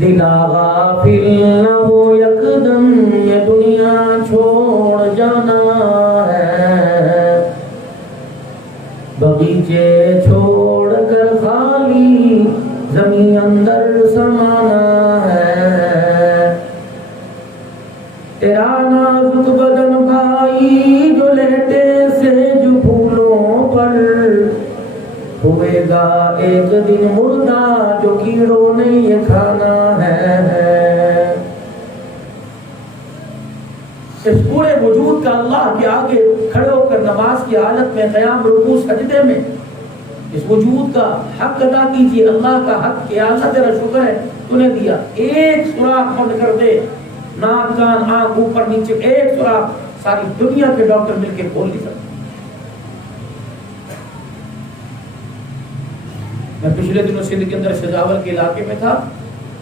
دلا غافل نہ ہو یکدم یہ دنیا چھوڑ جانا ہے، بغیچے چھوڑ کر خالی زمین اندر سمانا ہے، تیرا نازک بدن بھائی جو لیٹے سے جو پھولوں پر، ہوئے گا ایک دن مردہ جو کیڑوں نے یہ کھانا ہے۔ اس پورے وجود کا اللہ کے آگے کھڑے ہو کر نماز کی حالت میں قیام رکوع سجدے میں اس وجود کا حق ادا کیجیے۔ اللہ کا حق کہ اللہ تیرا شکر ہے تو نے دیا، ایک سوراخ بند کر دے، ناک کان آنکھ اوپر نیچے ایک سوراخ ساری دنیا کے ڈاکٹر مل کے کھول نہیں سکتے۔ میں پچھلے دنوں سندھ کے اندر شجاول کے علاقے میں تھا،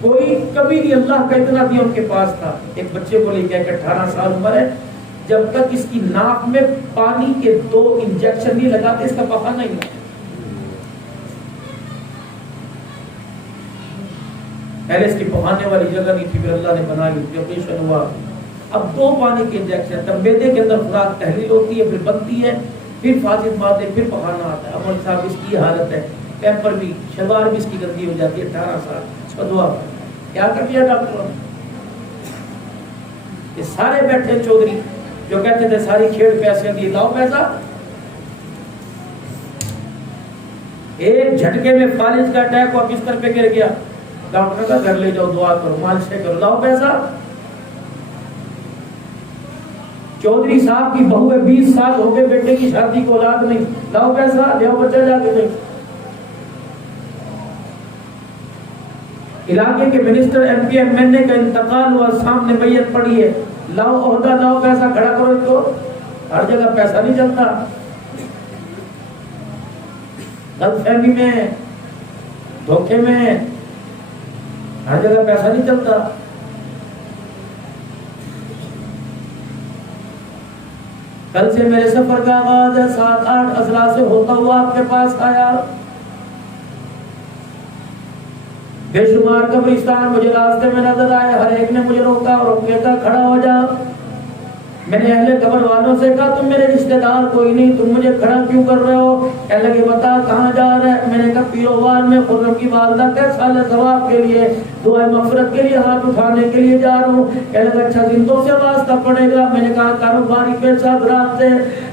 کوئی کبھی نہیں اللہ کا اتنا دیا ان کے پاس تھا، ایک بچے کو لے کے 18 سال عمر ہے، جب تک اس کی ناک میں پانی کے 2 انجیکشن نہیں لگاتے اس کا پخا نہیں ہوتا۔ پہلے اس کی پہانے والی جگہ نہیں تھی، پھر اللہ نے بنائی، آپریشن ہوا، اب 2 پانی کے انجیکشن، تب معدے کے اندر خوراک تحلیل ہوتی ہے، پھر بنتی ہے، پھر فاضل مادے، پھر پہانا آتا ہے۔ امر صاحب اس کی حالت ہے، پیپر بھی شلوار بھی اس کی گندی ہو جاتی ہے، 18 سال اس کا دعا کیا کر دیا ڈاکٹروں نے؟ یہ سارے بیٹھے چودھری جو کہتے تھے ساری کھیڑ پیسے دی، لاؤ پیسہ، ایک جھٹکے میں فالج کا اٹیک ہوا، بستر پہ گر گیا، ڈاکٹر کا گھر لے جاؤ، دعا کرو، مالش کرو، لاؤ پیسہ۔ چودھری صاحب کی بہو ہے، 20 سال ہو گئے بیٹے کی شادی کو، اولاد نہیں، لاؤ پیسہ، لیاؤ بچہ جا کے نہیں۔ علاقے کے minister M P M N A کا انتقال ہوا، سامنے میت پڑی ہے، لاؤ عہدہ، لاؤ پیسہ، کھڑا کرو اس کو۔ ہر جگہ پیسہ نہیں چلتا، غلط فہمی میں، دھوکے میں، ہر جگہ پیسہ نہیں چلتا۔ کل سے میرے سفر کا آغاز ہے، 7-8 اضلاع سے ہوتا ہوا آپ کے پاس آیا، بے شمار قبرستان مجھے راستے میں نظر آئے، ہر ایک نے مجھے روکا اور روکے کہا کھڑا ہو جا۔ میں نے اہل قبر والوں سے کہا تم میرے رشتہ دار کوئی نہیں، تم مجھے کھڑا کیوں کر رہے ہو؟ کہنے لگے بتا کہاں جا رہا ہے؟ میں نے کہا پیروان میں خرم کی والدہ کے سال ثواب کے لیے، دعائے مغفرت کے لیے ہاتھ اٹھانے کے لیے جا رہا ہوں۔ کہنے لگا اچھا زندوں سے واسطہ پڑے گا؟ میں نے کہا کاروباری پیشہ حضرات سے،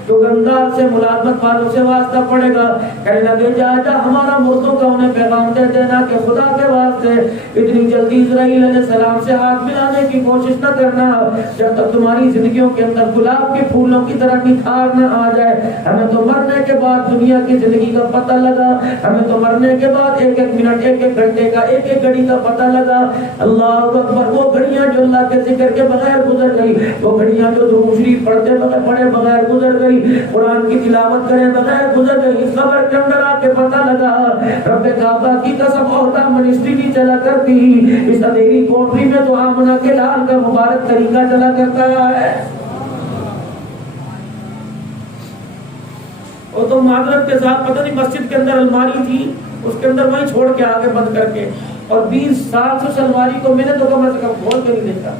دکاندار سے، ملازمت والوں سے واسطہ پڑے گا؟ کہنے لگے جا جا، ہمارا مردوں کا انہیں پیغام دے دینا کہ خدا کے واسطے اتنی جلدی اسرائیل علیہ السلام سے ہاتھ ملانے کی کوشش نہ کرنا جب تک تمہاری زندگیوں کے اندر گلاب کے پھولوں کی طرح نکھار نہ آ جائے۔ ہمیں تو مرنے کے بعد دنیا کی زندگی کا پتہ لگا، ہمیں تو مرنے کے بعد ایک ایک منٹ، ایک ایک گھنٹے کا، ایک ایک گھڑی کا پتہ لگا۔ اللہ اکبر، وہ گھڑیاں جو اللہ کے ذکر کے بغیر گزر گئی، وہ گھڑیاں جو درود شریف پڑھتے پڑھے بغیر گزر گئی، قرآن کی تلاوت کرے بغیر گزر گئی۔ اس خبر کے اندر آ کے پتہ لگا رب کعبہ کی قسم عہدہ منسٹری نہیں چلا کرتی، اس اندھیری کوٹری میں تو آمنہ کے لال کا مبارک طریقہ چلا کرتا ہے۔ وہ تو معذرت کے ساتھ پتہ نہیں مسجد کے اندر الماری تھی، اس کے اندر وہیں چھوڑ کے آگے بند کر کے، اور 20 سال سے اس الماری کو میں نے تو کم از کم کھول کے نہیں دیکھا۔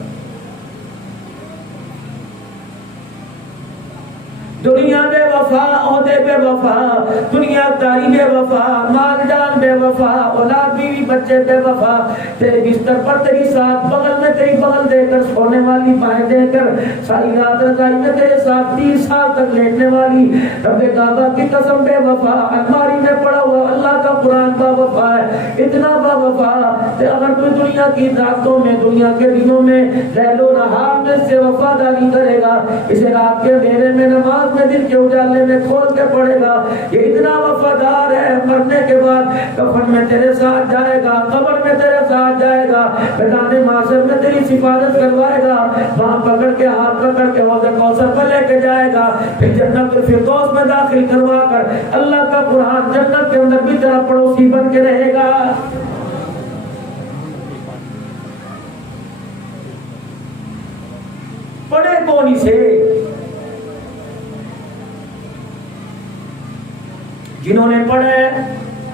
دنیا بے وفا، عہدے بے وفا، دنیا داری بے وفا، مال جان بے وفا، اولاد بیوی بچے بے وفا، تیرے بستر پر تیری ساتھ بغل میں تیری بغل دے کر سونے والی بائیں دے کر ساری رات رضائی میں تیرے ساتھ 30 سال تک لیٹنے والی رب کعبہ کی قسم بے وفا، الماری میں پڑا ہوا اللہ کا قرآن با وفا ہے، اتنا با وفا کہ اگر کوئی دنیا کی راتوں میں، دنیا کے دنوں میں، لیل و نہار میں سے وفاداری کرے گا، اسے رات کے اندھیرے میں نماز میں دن کے اجالے میں کھول کے پڑے گا، یہ اتنا وفادار ہے، مرنے کے بعد کفن میں تیرے ساتھ جائے گا، قبر میں تیرے ساتھ جائے گا، میدان محشر میں تیری سفارت کروائے گا، وہاں پکڑ کے ہاتھ پکڑ کے حوض کوثر پر لے کے جائے گا، پھر جنت الفردوس میں داخل کروا کر اللہ کا قرآن جنت کے اندر بھی تیرا پڑوسی بن کے رہے گا۔ پڑھے کون اسے؟ جنہوں نے پڑھے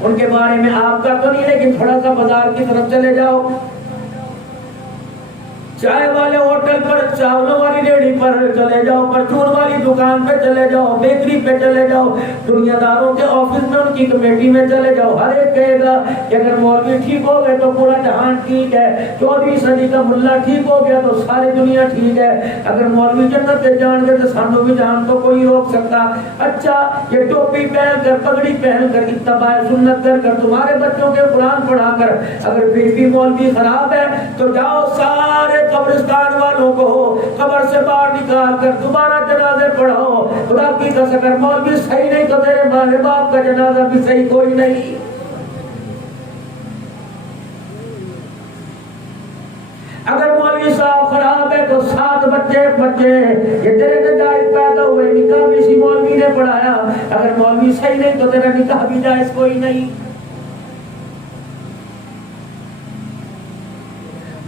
ان کے بارے میں آپ کا تو نہیں، لیکن تھوڑا سا بازار کی طرف چلے جاؤ، چائے والے ہوٹل پر، چاولوں والی ریڑھی پر چلے جاؤ، پرچون والی دکان پہ چلے جاؤ، بیکری پہ چلے جاؤ، دنیا داروں کے آفس میں ان کی کمیٹی میں چلے جاؤ، ہر ایک کہے گا کہ اگر مولوی ٹھیک ہو گئے تو پورا جہان ٹھیک ہے، 14ویں صدی کا ملا ٹھیک ہو گیا تو ساری دنیا ٹھیک ہے، اگر مولوی جنت پہ جان گئے تو سانو بھی جان تو کوئی روک سکتا۔ اچھا یہ ٹوپی پہن کر، پگڑی پہن کر، اتباع سنت کر کر، تمہارے بچوں کے قرآن پڑھا کر اگر پھر بھی مولوی خراب ہے تو جاؤ سارے قبرستان والوں کو قبر سے باہر نکال کر دوبارہ جنازے پڑھاؤ۔ خدا کی قسم اگر مولوی صحیح نہیں تو تیرے ماں باپ کا جنازہ بھی صحیح کوئی نہیں۔ اگر مولوی صاحب خراب ہے تو 7 بچے یہ تیرے نجائز پیدا ہوئے، نکاح بھی اسی مولوی نے پڑھایا، اگر مولوی صحیح نہیں تو تیرا نکاح بھی جائز کوئی نہیں۔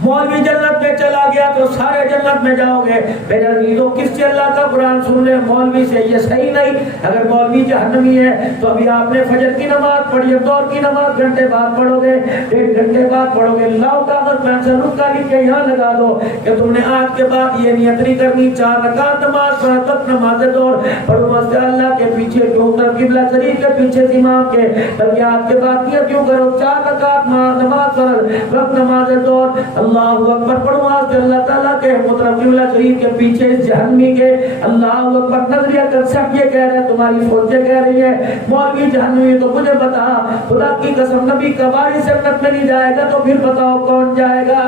مولوی جنت میں چلا گیا تو سارے جنت میں جاؤ گے۔ میرے عزیزو کس سے اللہ کا قرآن سن لے، مولوی سے، یہ صحیح نہیں۔ اگر مولوی جہنمی ہے تو ابھی آپ نے فجر کی نماز پڑھی ہے، دور کی نماز گھنٹے بعد پڑھو گے، 1.5 گھنٹے بعد پڑھو گے، لاؤ کاغذ پینسل رکا لکھ کے یہاں لگا دو کہ تم نے آج کے بعد یہ نیت نہیں کرنی، 4 رکعت نماز 5 وقت نماز دور پڑھو مسجد اللہ کے پیچھے کیوں، قبلہ شریف کے پیچھے امام کے، بلکہ آج کے بعد نیت کیوں کرو 4 رکعت نماز فرض وقت نماز دور، اللہ اکبر پڑھو آج اللہ تعالیٰ کے مطلب قبلہ شریف کے پیچھے اس جہنمی کے، اللہ اکبر نظریہ کر سب یہ کہہ رہے ہیں، تمہاری سوچیں کہہ رہی ہے مولوی جہنمی، تو مجھے بتا خدا کی قسم نبی کا وارث جنت میں نہیں جائے گا تو پھر بتاؤ کون جائے گا؟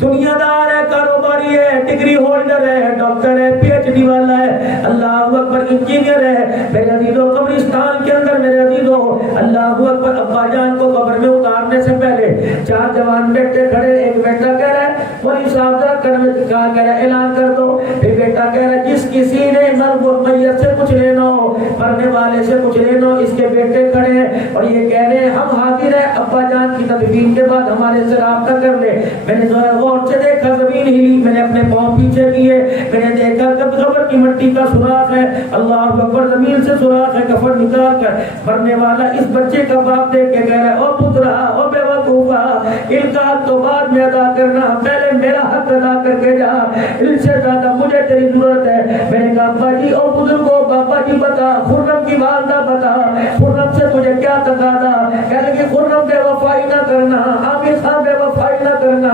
دنیا دار ہے، کاروباری ہے، ڈگری ہولڈر ہے، ڈاکٹر ہے، پی ایچ ڈی والا ہے، اللہ اکبر انجینئر ہے، میرے عزیزو قبرستان کے اندر میرے عزیزو اللہ اکبر ابا جان کو قبر میں اتارنے سے پہلے 4 جوان بیٹے کھڑے، ایک بیٹا کہہ رہا ہے ولی صاحب ذرا کلمہ کہہ رہا ہے اعلان کر دو، پھر بیٹا کہہ رہا ہے جس کسی نے مرد میت سے کچھ لینا ہو، مرنے والے سے کچھ لینا ہو، اس کے بیٹے کھڑے ہیں اور یہ کہہ رہے ہیں ہم حاضر ہیں، ابا جان کی تدفین کے بعد ہمارے سے رابطہ کر لے۔ میں نے غور سے دیکھا، زمین ہلی، میں نے اپنے پاؤں پیچھے کیے، میں نے دیکھا قبر کی مٹی کا سوراخ ہے، اللہ اکبر زمین سے سوراخ ہے، کفن نکال کر مرنے والا اس بچے کا باپ دیکھ کے کہہ رہا ہے او پترا، او بے وقوفا، ان کا حق تو بعد میں ادا کرنا، پہلے میرا حق ادا کر کے جا، ان سے زیادہ مجھے تیری ضرورت ہے۔ میں نے کہا ابا جی، او بزرگو، بابا جی بتا، خرم کی والدہ بتا، خرم سے تجھے کیا تقاضا؟ کہہ لگے خرم بے وفائی نہ کرنا، عامر خان بے وفائی نہ کرنا،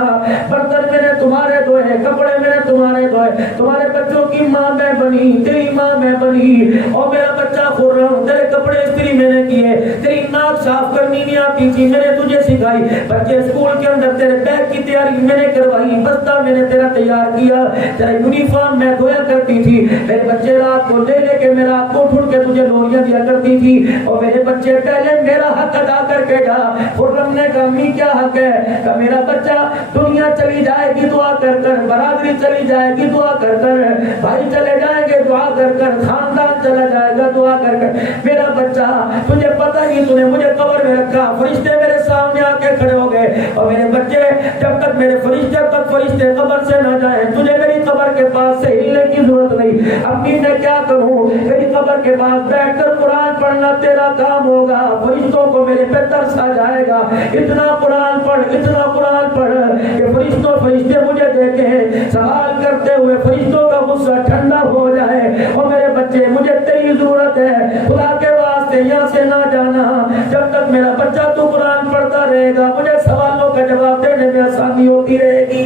برتن میں نے تمہارے دھوئے، کپڑے میں نے تمہارے دھوئے، تمہارے بچوں کی ماں میں بنی، تیری ماں میں بنی، اور میرا بچہ خرم، تیرے کپڑے استری میں نے کیے، تیری ناک صاف کرنی نہیں آتی تھی میں نے تجھے سکھائی، بچے اسکول کے اندر تیرے بیگ کی تیاری میں نے کروائی، بستہ میں نے تیرا تیار کیا، تیرا یونیفارم میں دھویا کرتی تھی، میرے بچے رات کو لے لے کے میرا کو ٹھڑ کے تجھے لوریاں دیا کرتی تھی، اور میرے بچے پہلے میرا حق ادا کر کے جا۔ خرم نے کہا امی کیا حق ہے؟ کہ میرا بچہ دنیا چلی جائے گی دعا کر کر، برادری چلی جائے گی دعا کر کر، بھائی چلے جائیں گے دعا کر کر، خاندان چلا جائے گا دعا کر کر، میرا بچہ تجھے پتہ ہی تو نے مجھے قبر میں رکھا، فرشتے میرے سامنے آ کے کھڑے ہو گئے، اور میرے بچے جب تک میرے فرشتے قبر سے نہ جائیں تجھے میری قبر کے پاس سے ہلنے کی ضرورت نہیں۔ امی میں کیا کروں؟ میری قبر کے پاس بیٹھ کر قرآن پڑھنا تیرا کام ہوگا، فرشتوں کو میرے پہ ترس آ جائے گا، اتنا قرآن پڑھ، اتنا قرآن پڑھ کہ فرشتے مجھے دیکھیں، سوال کرتے ہوئے فرشتوں کا غصہ ٹھنڈا ہو جائے، اور میرے بچے مجھے تیری ضرورت ہے، خدا کے واسطے یہاں سے نہ جانا، جب تک میرا بچہ تو قرآن پڑھتا رہے گا مجھے سوالوں کا جواب دینے میں آسانی ہوتی رہے گی۔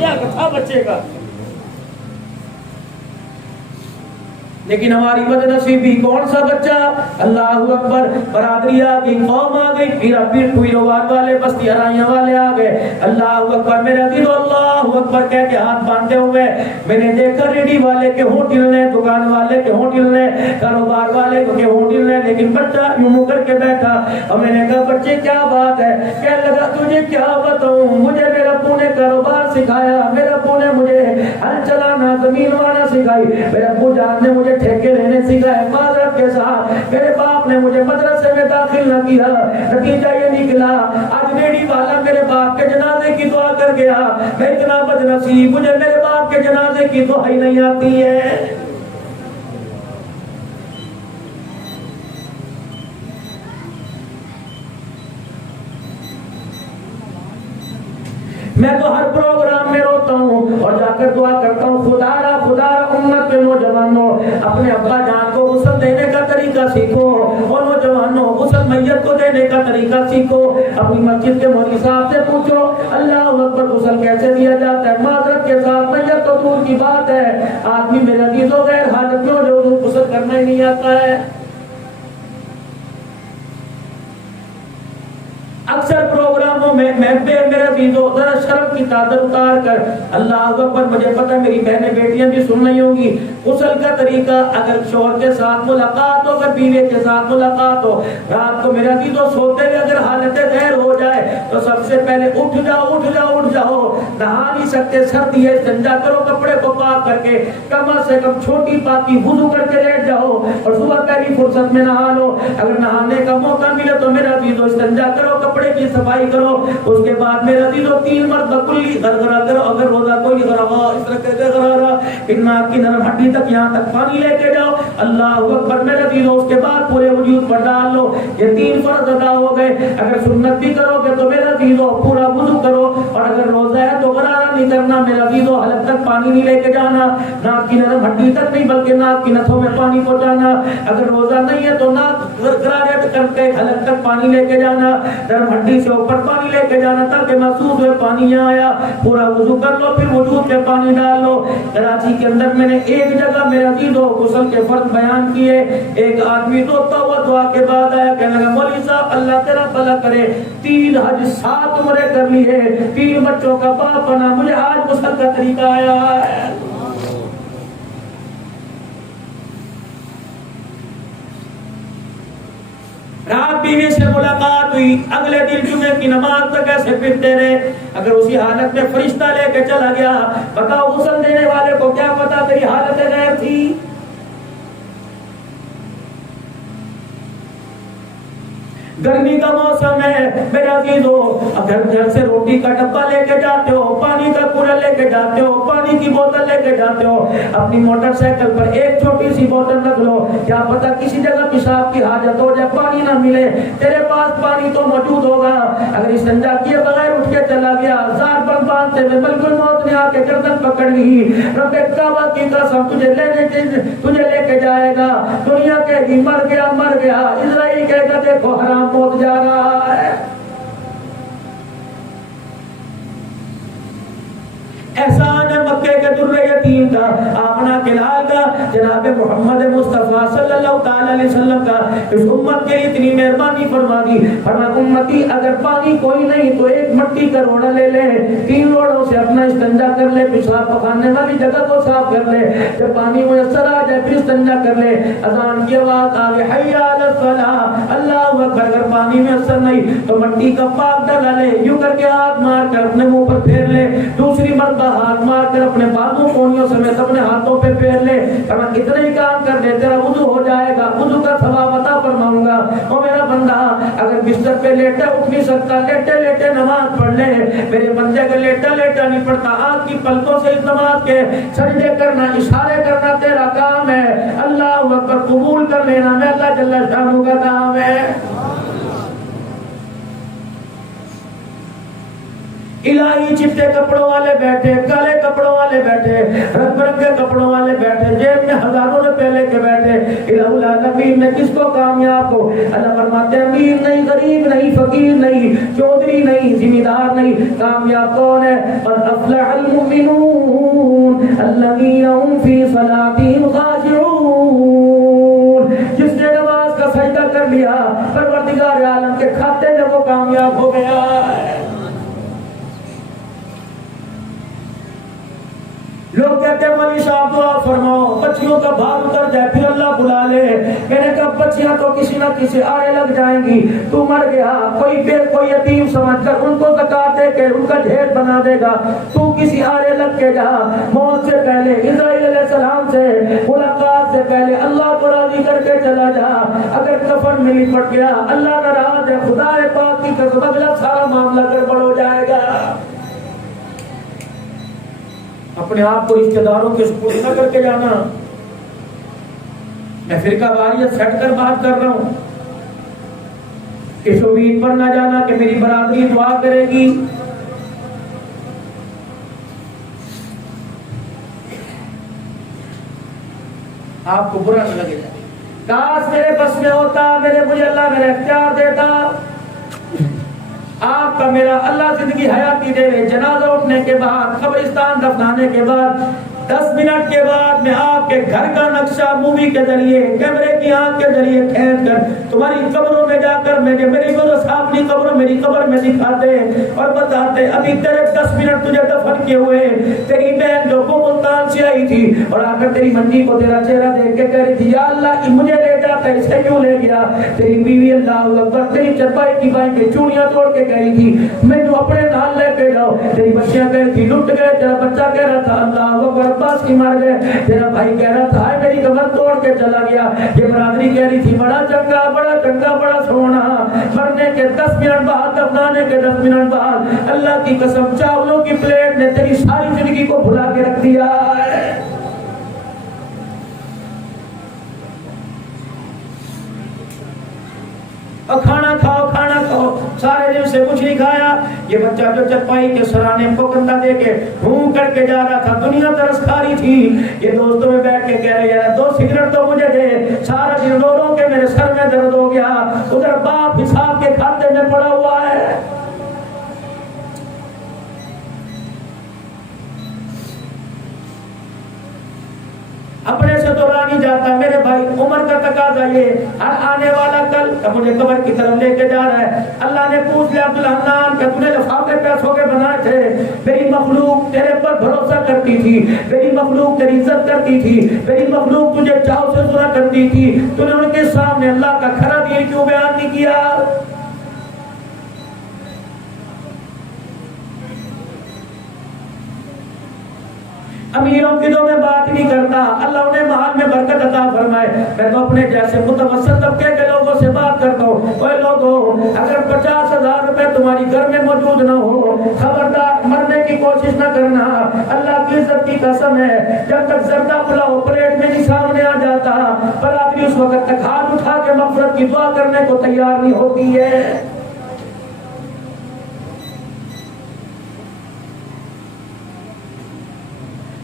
یہ تھا بچے کا، لیکن ہماری بد نصیبی کون سا بچہ؟ اللہ اکبر، برادری آ گئی، قوم آ گئی، پیر ٹوئیروان والے، بستی ارائیاں والے آ گئے، اللہ اکبر، میرے عزیزو اللہ اکبر کہہ کے ہاتھ باندھے ہوئے، میں نے دیکھا ریڈی والے کے ہونٹ ہلنے، دکان والے کے ہونٹ ہلنے، کاروبار والے کے ہونٹ ہلنے، لیکن بچہ یوں منہ کر کے بیٹھا، اور میں نے کہا بچے کیا بات ہے؟ کہنے لگا تجھے کیا بتاؤں، مجھے میرا ابو نے کاروبار سکھایا، میرے ابو نے مجھے ہل چلانا، زمین وانا سکھائی، میرے ابو جان نے مجھے ٹھیکے لینے سکھائے، معذرت کے ساتھ میرے باپ نے مجھے مدرسے میں داخل نہ کیا، نتیجہ یہ نکلا آج ریڈی والا میرے باپ کے جنازے کی دعا کر گیا، میں اتنا بد نصیب مجھے میرے باپ کے جنازے کی دعا ہی نہیں آتی ہے۔ میں تو ہر پروگرام میں روتا ہوں اور جا کر دعا کرتا ہوں خدا را امت کے نوجوانوں اپنے ابا جان کو غسل دینے کا طریقہ سیکھو، اور نوجوانوں غسل میت کو دینے کا طریقہ سیکھو، اپنی مسجد کے مولوی صاحب سے پوچھو اللہ اکبر غسل کیسے دیا جاتا ہے، معذرت کے ساتھ میت تو دور کی بات ہے، آدمی میرے عزیزوں غیر حاجت میں جو غسل کرنا ہی نہیں آتا ہے۔ اکثر پروگراموں میں میرے عزیزوں ذرا شرم کی چادر اتار کر اللہ اکبر، مجھے پتہ میری بہنیں بیٹیاں بھی سن رہی ہوں گی، غسل کا طریقہ اگر شوہر کے ساتھ ملاقات ہو، اگر بیوی کے ساتھ ملاقات ہو، رات کو میرے عزیزوں سوتے ہوئے اگر حالت غیر ہو جائے تو سب سے پہلے اٹھ جاؤ، نہا نہیں سکتے سردی ہے استنجا کرو کپڑے کو پاک کر کے، کم سے کم چھوٹی پاکی وضو کر کے لیٹ جاؤ اور صبح پہلی فرصت میں نہا لو، اگر نہانے کا موقع ملے تو میرے عزیزوں استنجا کرو، کپڑے کی صفائی کرو، اس کے بعد میرے عزیزوں 3 مرتبہ کلی غرغرہ کرو، اگر روزہ کوئی غرغرہ اس طرح کہتے غرغرہ ناک کی نرم ہڈی تک یہاں تک پانی لے کے جاؤ، اللہ اکبر میرے عزیزوں، اس کے بعد پورے وجود پر ڈال لو، یہ 3 فرض ادا ہو گئے، اگر سنت بھی کرو گے تو میرے عزیزوں پورا وضو کرو، اور اگر روزہ ہے تو غرارہ نہیں کرنا میرے عزیزوں، حلق تک پانی نہیں لے کے جانا، ناک کی نرم ہڈی تک نہیں بلکہ ناک کی نسوں میں پانی پہنچانا، اگر روزہ نہیں ہے تو ناک غرارہ کر کے حلق تک پانی لے کے جانا، نرم ہڈی سے اوپر پانی لے کے جانا تاکہ محسوس ہوئے پانی یہاں آیا، پورا وضو کر لو، پھر وجود پہ پانی ڈال لو۔ کراچی کے اندر میں نے ایک جگہ میرے عزیزوں غسل کے فرض بیان کیے، ایک آدمی روتا ہوا دعا کے بعد آیا، کہنے لگا مولوی صاحب اللہ تیرا بھلا کرے، 3 حج 7 عمرے کر لی ہے، 3 بچوں کا باپ بنا، مجھے آج غسل کا طریقہ آیا ہے۔ رات بیوی سے ملاقات ہوئی، اگلے دن جمعے کی نماز تک ایسے پھرتے رہے، اگر اسی حالت میں فرشتہ لے کے چلا گیا، بتاؤ غسل دینے والے کو کیا پتا تیری حالت غیر تھی؟ گرمی کا موسم ہے میرے عزیزوں، اگر گھر سے روٹی کا ڈبہ لے کے جاتے ہو، پانی کا کولر لے کے جاتے ہو، پانی کی بوتل لے کے جاتے ہو، اپنی موٹر سائیکل پر ایک چھوٹی سی بوتل رکھ لو، کیا پتا کسی جگہ پیشاب کی حاجت ہو جائے، پانی نہ ملے، تیرے پاس پانی تو موجود ہوگا، اگر استنجا کیے بغیر اٹھ کے چلا گیا، زار پر باندھتے ہوئے بالکل موت نے آ کے گردن پکڑ لی، رب کعبہ کی قسم تجھے لے کے جائے گا، دنیا کہے گی مر گیا، اسرائیل کہے گا دیکھو حرام موت جا رہا ہے۔ احسان مکے کے در یتیم کا، آمنہ کے لال کا، جناب محمد مصطفیٰ صلی اللہ تعالی علیہ وسلم کا، اس امت کے اتنی مہربانی فرما دی، فرمایا امتی اگر پانی کوئی نہیں تو ایک مٹی کا روڑا لے لے، 3 روڑوں سے اپنا استنجا کر لے، پیشاب پخانے والی جگہ کو صاف کر لے، جب پانی میسر آ جائے پھر استنجا کر لے، اذان کی آواز آ گئی حی علی الصلاۃ، اللہ اکبر، اگر پانی میسر نہیں تو مٹی کا پاک ڈالا لے، یوں کر کے ہاتھ مار کر اپنے منہ پر پھیر لے، دوسری مرتبہ ہاتھ مار کر اپنے بازو کونیوں سمیت اپنے ہاتھوں پہ پھیر لے، فرمایا اتنا ہی کام کر دے تیرا وضو ہو جائے گا، وضو کا ثواب عطا فرماؤں گا۔ او میرا بندہ اگر بستر پہ لیٹے اٹھ نہیں سکتا، لیٹے لیٹے نماز پڑھ لے، میرے بندے کا لیٹا لیٹا نہیں پڑتا، آنکھ کی پلکوں سے اس نماز کے سجدے کرنا، اشارے کرنا تیرا کام ہے، اللہ اکبر قبول کر لینا میں اللہ جل شانہ کا کام ہے۔ الہی چپٹے کپڑوں والے بیٹھے، کالے کپڑوں والے بیٹھے، رنگ برنگے کپڑوں والے بیٹھے، جیب میں ہزاروں روپے لے کے بیٹھے، الہ العالمین میں کس کو کامیاب ہو؟ اللہ فرماتے ہیں امیر نہیں، غریب نہیں، فقیر نہیں، چودھری نہیں، ذمہ دار نہیں، کامیاب کون ہے؟ قد افلح المؤمنون الذین هم فی صلاتهم خاشعون، جس نے نماز کا سجدہ کر لیا پروردگار عالم کے کھاتے میں وہ کامیاب ہو گیا ہے۔ لوگ کہتے ہیں مولوی صاحب دعا فرماؤ بچیوں کا بھار اتر جائے پھر اللہ بلا لے، میں نے کہا بچیاں تو کسی نہ کسی آڑے لگ جائیں گی، تو مر گیا کوئی یتیم سمجھ کر ان کو زکات دے کے ان کا ڈھیر بنا دے گا، تو کسی آڑے لگ کے جا، موت سے پہلے اسرائیل علیہ السلام سے ملاقات سے پہلے اللہ کو راضی کر کے چلا جا، اگر کفن میں لپٹ گیا اللہ ناراض ہے، خدا پاک کی قسم اگلا سارا معاملہ گڑبڑ ہو جائے گا۔ اپنے آپ کو رشتہ داروں کے سپرد نہ کر کے جانا، میں فرقہ واریت سٹ کر بات کر رہا ہوں، اس امید پر نہ جانا کہ میری برادری دعا کرے گی، آپ کو برا نہ لگے. کاش میرے بس میں ہوتا, مجھے اللہ میرا اختیار دیتا, آپ کا میرا اللہ زندگی حیاتی دے. جنازہ اٹھنے کے بعد, قبرستان دفنانے کے بعد 10 منٹ کے بعد میں آپ کے گھر کا نقشہ مووی کے ذریعے, کیمرے کی آنکھ کے ذریعے کھینچ کر تمہاری قبروں میں جا کر میری اپنی قبروں میری قبر میں دکھاتے اور بتاتے ابھی تیرے 10 منٹ تجھے دفن کیے ہوئے, تیری بہن جو ملتان سے آئی تھی اور آ کر تیری منجی کو تیرا چہرہ دیکھ کے کہہ رہی تھی, یا اللہ مجھے لے جاتا, اسے کیوں لے گیا. تیری بیوی اللہ اکبر تیری چرپائی کی بائی میں چوڑیاں توڑ کے کہہ رہی تھی میں تو اپنے نال لے کے جاؤ. تیری بچیاں کہہ رہی تھی لٹ گئے, تیرا بچہ کہہ رہا تھا اللہ اکبر عباس کی مر گئے, تیرا بھائی کہہ رہا تھا میری کمر توڑ کے چلا گیا. یہ برادری کہہ رہی تھی بڑا چنگا بڑا سونا. مرنے کے 10 منٹ بعد, دفنانے کے 10 منٹ بعد اللہ کی قسم چاولوں کی پلیٹ نے تیری ساری زندگی کو بھلا کے رکھ دیا ہے. اور کھانا کھاؤ, سارے دن سے کچھ نہیں کھایا. یہ بچہ جو چرپائی کے سرانے کو کندھا دے کے ہوں کر کے جا رہا تھا, دنیا ترس کھا رہی تھی. یہ دوستوں میں بیٹھ کے کہہ رہے ہیں 2 سگریٹ تو مجھے دے, سارا دن رو رو کے میرے سر میں درد ہو گیا. ادھر باپ حساب کے کھاتے میں پڑا ہوا ہے. اپنے سے تو رہا نہیں جاتا. میرے بھائی عمر کا تقاضا یہ, ہر آنے والا کل مجھے قبر کی طرف لے کے جا رہا ہے. اللہ نے پوچھ لیا عبدالحنان کہ تو نے لفافے پیسوں کے بنائے تھے, میری مخلوق تیرے پر بھروسہ کرتی تھی, میری مخلوق تیری عزت کرتی تھی, میری مخلوق تجھے چاو سے سنا کرتی تھی, تو نے ان کے سامنے اللہ کا کھرا دین کیوں بیان نہیں کیا؟ امیروں کی تو میں بات نہیں کرتا, اللہ انہیں محل میں برکت عطا فرمائے. میں تو اپنے جیسے متوسط طبقے کے لوگوں سے بات کرتا ہوں. اوے لوگوں, اگر 50,000 روپے تمہاری گھر میں موجود نہ ہو, خبردار مرنے کی کوشش نہ کرنا. اللہ کی عزت کی قسم ہے, جب تک زردہ پلاؤ پلیٹ میں نہیں سامنے آ جاتا, برادری اس وقت تک ہاتھ اٹھا کے مغفرت کی دعا کرنے کو تیار نہیں ہوتی ہے.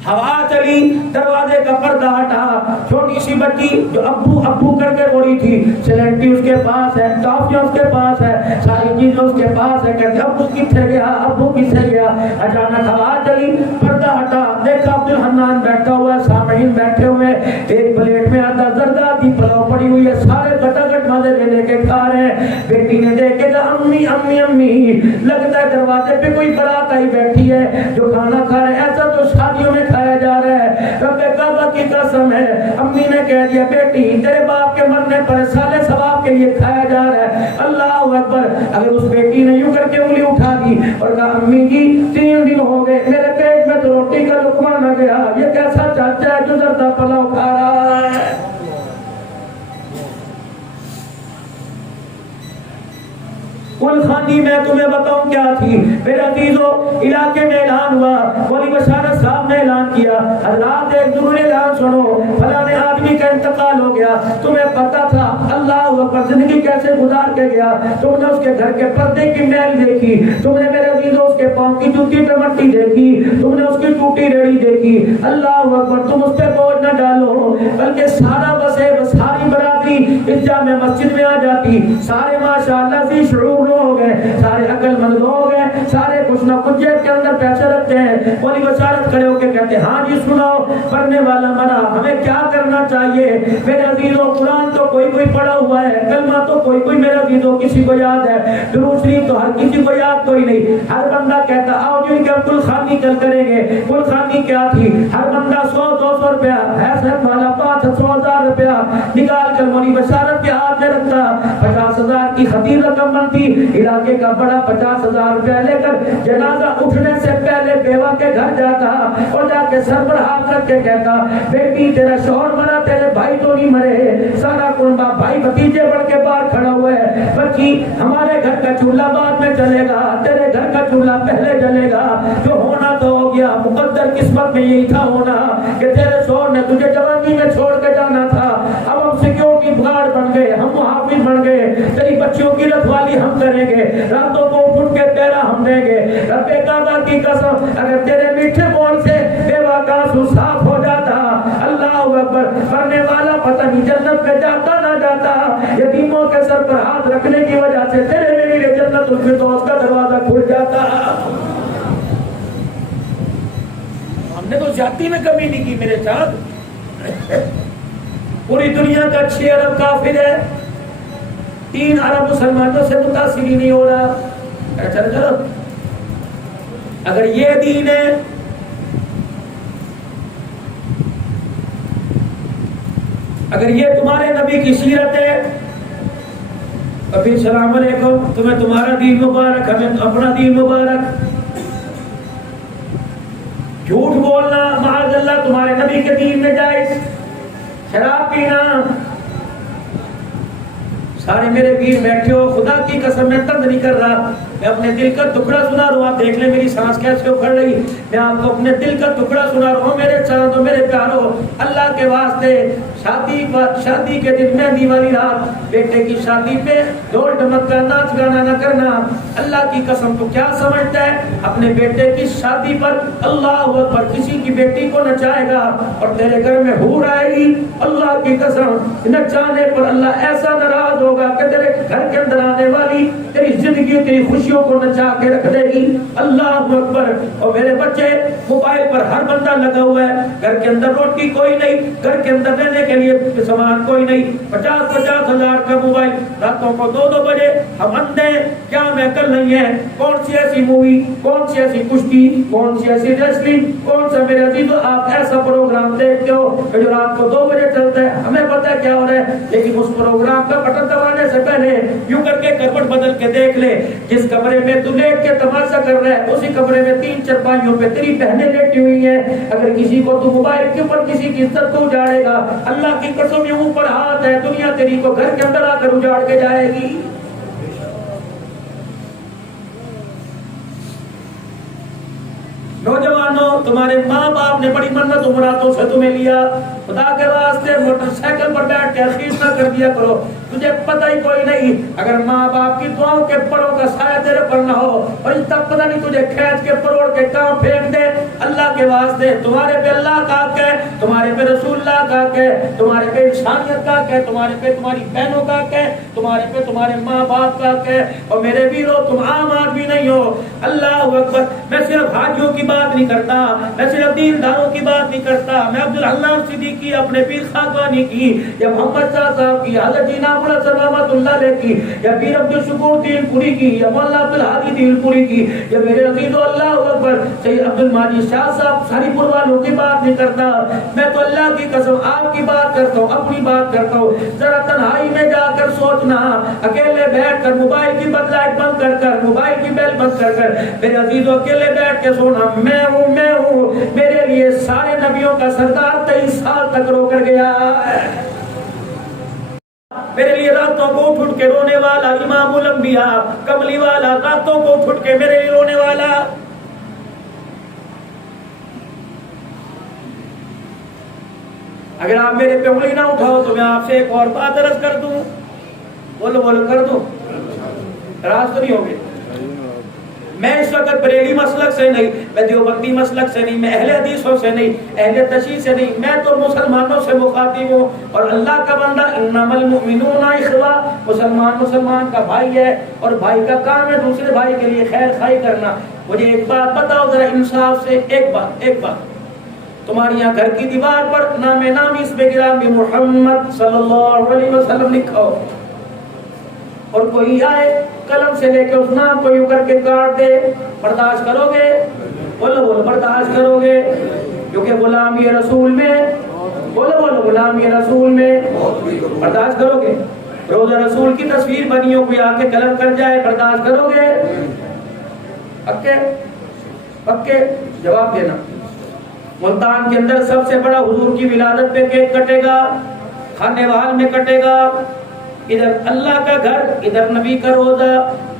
ہوا چلی, دروازے کا پردہ ہٹا, چھوٹی سی بچی جو ابو ابو کر کے روڑی تھی, سلیٹی اس کے پاس ہے, ٹافیاں اس کے پاس ہے, ساری چیزیں اس کے پاس ہے, کہتے ابو کتنے گیا, ابو کتنے گیا. اچانک ہوا چلی, پردہ ہٹا, دیکھا عبدالحنان بیٹھا ہوا ہے, سامعین بیٹھے ہوئے, ایک پلیٹ میں آدھا زردہ آدھی پلاؤ پڑی ہوئی ہے, سارے گٹاگٹ مزے میں لے کے کھا رہے ہیں. بیٹی نے دیکھے کہ امی امی امی, لگتا ہے دروازے پہ کوئی بارات آئی بیٹھی ہے جو کھانا کھا رہے ہیں, ایسا تو شادیوں میں کھایا جا رہا ہے. رب کعبہ کی قسم ہے, امی نے کہہ دیا بیٹی تیرے باپ کے مرنے پر سالے ثواب کے لیے کھایا جا رہا ہے. اللہ اکبر. اگر اس بیٹی نے یوں کر کے انگلی اٹھا دی اور کہا امی جی 3 دن ہو گئے میرے پیٹ میں تو روٹی کا لقمہ نہ گیا, یہ کیسا چاچا ہے جو زردہ پلاؤ کھا رہا ہے. کل خانی میں تمہیں بتاؤں کیا تھی میرے عزیزو. علاقے میں اعلان ہوا, مولی بشارت صاحب نے اعلان کیا, حضرات ایک ضروری اعلان سنو, فلانے آدمی کا انتقال ہو گیا. تمہیں پتا تھا اللہ اکبر زندگی کیسے گزار کے گیا, تم نے اس کے گھر کے پردے کی میل دیکھی, تم نے میرے عزیزو اس کے پاؤں کی جوتی پہ مٹی دیکھی, تم نے اس کی ٹوٹی ریڑھی دیکھی. اللہ اکبر. تم اس پہ بوجھ نہ ڈالو, بلکہ سارا بسے ساری برادری اس جامع مسجد میں آ جاتی, سارے ماشاءاللہ سے شعور ہو گئے, سارے عقل مند ہو گئے, سارے کچھ نہ کچھ جیب کے اندر پیسے رکھتے ہیں. مولی بشارت کھڑے ہو کے کہتے ہیں ہاں جی سناؤ, پڑھنے والا مرا, ہمیں کیا کرنا چاہیے؟ میرے عزیزوں قرآن تو کوئی پڑھا ہوا ہے, کلمہ تو کوئی میرے عزیزوں کسی کو یاد ہے, درود شریف تو ہر کسی کو یاد کوئی نہیں. ہر بندہ کہتا آؤ جی کہ کل خانی کل کریں گے. کل خانی کیا تھی؟ ہر بندہ 100-200 روپیہ, حیثیت والا 500,000 روپیہ نکال کر مولی بشارت کے ہاتھ میں رکھتا. 50,000 کی خطیر رقم بنتی. علاقے کا بڑا 50,000 روپیہ لے کر جنازہ اٹھنے سے پہلے بیوہ کے گھر جاتا اور جا کے سر پر ہاتھ رکھ کے کہتا بیٹی تیرا شوہر مرا, تیرے بھائی تو نہیں مرے, سارا کنبہ بھائی بھتیجے بڑھ کے باہر کھڑا ہوا ہے. بچی ہمارے گھر کا چولہا بعد میں چلے گا, تیرے گھر کا چولہا پہلے جلے گا. جو ہونا تو ہو گیا, مقدر قسمت میں یہی تھا ہونا کہ تیرے شوہر نے تجھے جوانی میں چھوڑ کے جانا تھا. اب ہم سیکیورٹی گارڈ بن گئے, ہم محافظ بن گئے, تیری بچیوں کی رکھوالی ہم کریں گے, راتوں کو اٹھ کے تیرا ہم دیں گے. رب کعبہ کی قسم اگر تیرے میٹھے بول سے بیوہ کا آنسو صاف ہو جاتا, اللہ اکبر, مرنے والے پتہ نہیں جنت میں جاتا نہ جاتا، یتیموں کے سر پر ہاتھ رکھنے کی وجہ سے تیرے میرے لیے جنت الفردوس کا دروازہ کھل جاتا۔ ہم نے تو زیادتی میں کمی نہیں کی میرے ساتھ۔ پوری دنیا کا 6 ارب کافر ہے، 3 ارب مسلمانوں سے متاثر ہی نہیں ہو رہا۔ چلو اگر یہ دین ہے، اگر یہ تمہارے نبی کی سیرت ہے، تو پھر سلام علیکم، تمہیں تمہارا دین مبارک، ہمیں اپنا دین مبارک۔ جھوٹ بولنا معاذ اللہ تمہارے نبی کے دین میں جائز، شراب پینا، سارے میرے ویر بیٹھے ہو، خدا کی قسم میں تنگ نہیں کر رہا، میں اپنے دل کا ٹکڑا سنا رہا ہوں، آپ دیکھ لیں میری سانس کیسے اکھڑ رہی، میں آپ کو اپنے دل کا ٹکڑا سنا رہا ہوں۔ میرے چاندوں میرے پیاروں، اللہ کے واسطے شادی کے دن مہندی والی رات بیٹے کی شادی پہ ڈھول ڈمک کا ناچ گانا نہ کرنا۔ اللہ کی قسم تو کیا سمجھتا ہے اپنے بیٹے کی شادی پر اللہ اکبر کسی کی بیٹی کو نچائے گا اور تیرے گھر میں حور آئے گی، اللہ کی قسم نچانے پر اللہ ایسا ناراض ہوگا کہ تیرے گھر کے اندر آنے والی تیری زندگی تیری خوشیوں کو نچا کے رکھ دے گی۔ اللہ اکبر۔ اور میرے بچے موبائل پر ہر بندہ لگا ہوا ہے، گھر کے اندر روٹی کوئی نہیں، گھر کے اندر رہنے کے لیے سامان کوئی نہیں، 50-50 ہزار کا موبائل، راتوں کو 2-2 بجے ہم اندھے کیا میں کل نہیں ہے، کون سی ایسی مووی، کون سی ایسی کشتی، کون سی ایسی ریسلنگ، کون سا میرے عزیزو آپ ایسا پروگرام دیکھتے ہو جو رات کو 2 بجے چلتا ہے، ہمیں پتہ ہے کیا ہو رہا ہے، لیکن اس پروگرام کا بٹن دبانے سے پہلے یوں کر کے کروٹ بدل کے دیکھ لے، جس کمرے میں تو لیٹ کے تماشا کر رہا ہے اسی کمرے میں 3 چرپائیوں پہ تیری بہنیں لیٹی ہوئی ہیں۔ اگر کسی کو تو موبائل کے اوپر کسی کی عزت کو اجاڑے گا، اللہ کی قسم یہ اوپر ہاتھ ہے، دنیا تیری کو گھر کے اندر آ کر اجاڑ کے جائے گی۔ نوجوانوں، تمہارے ماں باپ نے بڑی منت و مرادوں سے تمہیں لیا، خدا کے واسطے موٹر سائیکل پر بیٹھ کے عقید نہ کر دیا کرو، تجھے پتہ ہی کوئی نہیں، اگر ماں باپ کی دعاؤں کے پروں کا سایہ تیرے پر نہ ہو اور اس تک پتہ نہیں تجھے کھینچ کے پروڑ کے کام پھینک دے، اللہ کے واسطے تمہارے پہ اللہ کا حق ہے، تمہارے پہ رسول اللہ کا حق ہے، تمہارے پہ انسانیت کا حق ہے، تمہارے پہ تمہاری بہنوں کا حق ہے، تمہارے پہ تمہارے ماں باپ کا حق ہے۔ اور میرے ویرو تم عام آدمی نہیں ہو، اللہ اکبر۔ میں صرف حاجیوں کی بات نہیں کرتا، میں صرف دینداروں کی بات نہیں کرتا، میں عبدالحلام صدیقی کی، اپنے پیر خاقانی کی، یا محمد شاہ صاحب کی، حضرت جی نام رحمۃ اللہ علیہ کی، یا پیر عبدالشکور دین پوری کی، یا مولانا عبدالحادی دین پوری کی، یا میرے عزیز اللہ اکبر سید عبدالماجد شاہ صاحب ساری پور والوں کی بات نہیں کرتا، میں تو اللہ کی قسم آپ کی بات کرتا ہوں، اپنی بات کرتا ہوں۔ ذرا تنہائی میں جا کر سوچنا، اکیلے بیٹھ کر موبائل کی بد لائٹ بند کر کر، موبائل کی بیل بند کر کر، میرے عزیزوں اکیلے بیٹھ کے سونا، میں ہوں میرے لیے سارے نبیوں کا سردار 23 سال تک رو کر گیا ہے، میرے لیے راتوں کو اٹھ کے رونے والا امام الانبیاء کملی والا، راتوں کو اٹھ کے میرے لیے رونے والا۔ اگر آپ میرے پہ انگلی نہ اٹھاؤ تو میں آپ سے ایک اور بات عرض کر دوں، بولو کر دوں، راز تو نہیں ہوگے۔ میں اس وقت بریلی مسلک سے نہیں، میں دیوبندی مسلک سے نہیں، میں اہل حدیثوں سے نہیں، اہل تشیع سے نہیں، میں تو مسلمانوں سے مخاطب ہوں، اور اللہ کا بندہ انما المؤمنون اخوہ، مسلمان کا بھائی ہے، اور بھائی کا کام ہے دوسرے بھائی کے لیے خیر خواہی کرنا۔ مجھے ایک بات بتاؤ ذرا انصاف سے، ایک بات، تمہاری یہاں گھر کی دیوار پر نام اس پہ گرامی محمد صلی اللہ علیہ وسلم لکھا ہو، اور کوئی آئے قلم سے لے کے اس نام کو یوں کر کے کاٹ دے، برداشت کرو گے؟ بولو برداشت کرو گے؟ کیونکہ غلامی رسول میں، بولو غلامی رسول میں برداشت کرو گے؟ روزہ رسول کی تصویر بنی ہو، کوئی آ کے قلم کر جائے، برداشت کرو گے؟ پکے جواب دینا۔ ملتان کے اندر سب سے بڑا حضور کی ولادت پہ کیک کٹے گا، کھانے وال میں کٹے گا، ادھر اللہ کا گھر، ادھر نبی کا روزہ،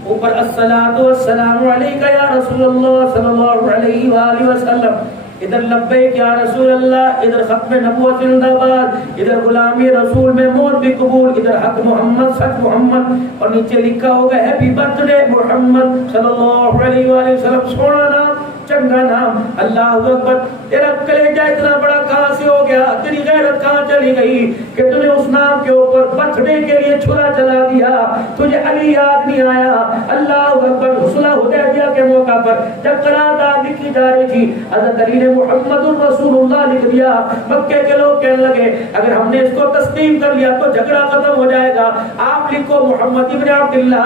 اوپر الصلاۃ والسلام علیک یا رسول اللہ صلی اللہ علیہ وآلہ وسلم، ادھر لبیک یا رسول اللہ، ادھر ختم نبوت زندہ باد، ادھر غلامی رسول میں موت بھی قبول، ادھر حق محمد سچ محمد، اور نیچے لکھا ہوگا ہیپی برتھ ڈے محمد صلی اللہ علیہ وآلہ وسلم۔ سونا نام چنگا نام. اللہ اکبر. تیرا کلیجہ اتنا بڑا کہاں سے ہو گیا, تیری غیرت کہاں چلی گئی کہ تُو نے اس نام کے اوپر برتھ ڈے کے لیے چھرا چلا دیا, تجھے علی یاد نہیں آیا. اللہ اکبر. صلح حدیبیہ کے موقع پر جب قرارداد لکھی جا رہی تھی, حضرت علی نے محمد الرسول اللہ لکھ دیا. مکے کے لوگ کہنے لگے اگر ہم نے اس کو تسلیم کر لیا تو جھگڑا ختم ہو جائے گا, آپ لکھو محمد ابن عبداللہ.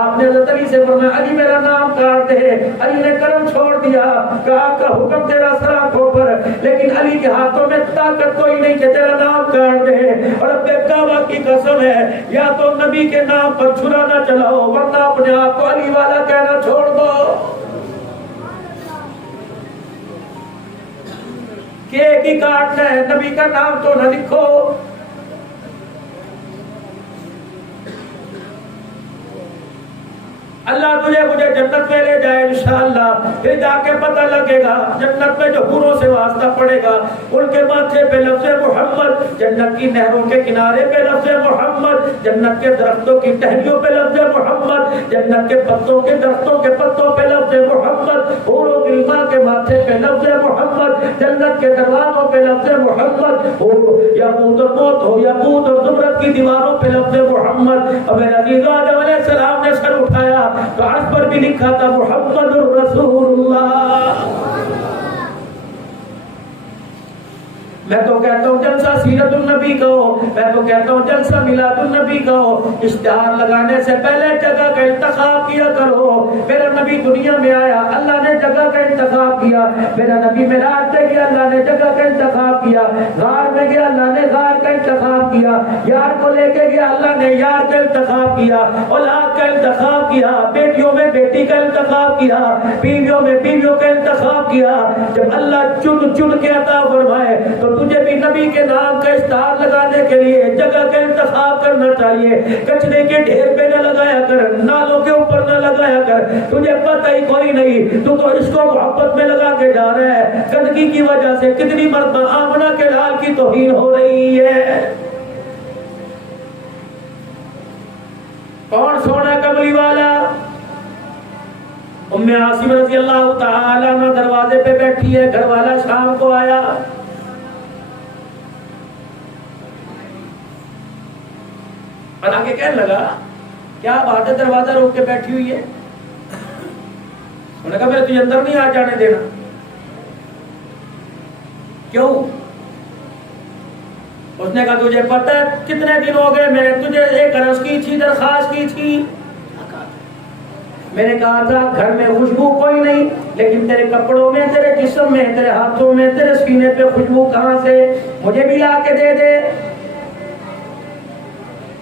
آپ نے حضرت علی سے فرمایا علی میرا نام کاٹ دے. علی نے کرم چھوڑ دیا, کہا کہ حکم تیرا سر آنکھوں پر, لیکن علی کے ہاتھوں میں طاقت کوئی نہیں کہ تیرا نام کاٹ دے. اور اپنے کعبہ کی قسم ہے, یا تو نبی کے نام پر چھرا نہ چلاؤ ورنہ اپنے آپ کو علی والا کہنا چھوڑ دو. کیک ہی کاٹنا ہے, نبی کا نام تو نہ لکھو. اللہ تجھے مجھے جنت میں لے جائے انشاءاللہ, پھر جا کے پتہ لگے گا جنت میں جو حوروں سے واسطہ پڑے گا ان کے ماتھے پہ لفظ محمد, جنت کی نہروں کے کنارے پہ لفظ محمد, جنت کے درختوں کی ٹہنیوں پہ لفظ محمد, جنت کے پتوں کے درختوں کے پتوں پہ لفظ محمد, حوروں کی ماں کے ماتھے پہ لفظ محمد, جنت کے دروازوں پہ لفظ محمد, یاقوت اور موت ہو یاقوت اور زمرد کی دیواروں پہ لفظ محمد. اور میرے عزیز آدم علیہ السلام نے سر اٹھایا تو عرش پر بھی لکھا تھا محمد الرسول اللہ. میں تو کہتا ہوں جلسہ سیرت النبی کا ہو, میں تو کہتا ہوں جلسہ میلاد النبی کا ہو. اشتہار لگانے سے پہلے جگہ کا انتخاب کیا کرو. میرا نبی دنیا میں آیا, اللہ نے جگہ کا انتخاب کیا. میرا نبی معراج پہ گیا, اللہ نے جگہ کا انتخاب کیا. غار میں گیا, اللہ نے غار کا انتخاب کیا. یار کو لے کے گیا, اللہ نے یار کا انتخاب کیا. اولاد کا انتخاب کیا, بیٹیوں میں بیٹی کا انتخاب کیا, بیویوں میں بیویوں کا انتخاب کیا. جب اللہ چن چن کے عطا فرمائے تو تجھے بھی نبی کے نام کا اشتہار لگانے کے لیے جگہ کا انتخاب کرنا چاہیے. کچرے کے ڈھیر پہ نہ لگایا کر, نالوں کے اوپر نہ لگایا کر, تجھے پتہ ہی کوئی نہیں, تو عشق و محبت میں لگا کے جا رہا ہے. گندگی کی وجہ سے کتنی مرتبہ آمنہ کے لال کی توہین ہو رہی ہے. کون سونا کملی والا؟ ام عاصم رضی اللہ تعالیٰ عنہ دروازے پہ بیٹھی ہے, گھر والا شام کو آیا. بنا کے کہنے لگا کیا بات ہے دروازہ روک کے بیٹھی ہوئی ہے؟ انہوں نے کہا میں تجھے اندر نہیں آ جانے دینا. کیوں؟ اس نے کہا تجھے پتہ ہے کتنے دن ہو گئے میں نے تجھے ایک عرض کی تھی, درخواست کی تھی. میں نے کہا تھا گھر میں خوشبو کوئی نہیں, لیکن تیرے کپڑوں میں, تیرے جسم میں, تیرے ہاتھوں میں, تیرے سینے پہ خوشبو کہاں سے, مجھے بھی لا کے دے دے.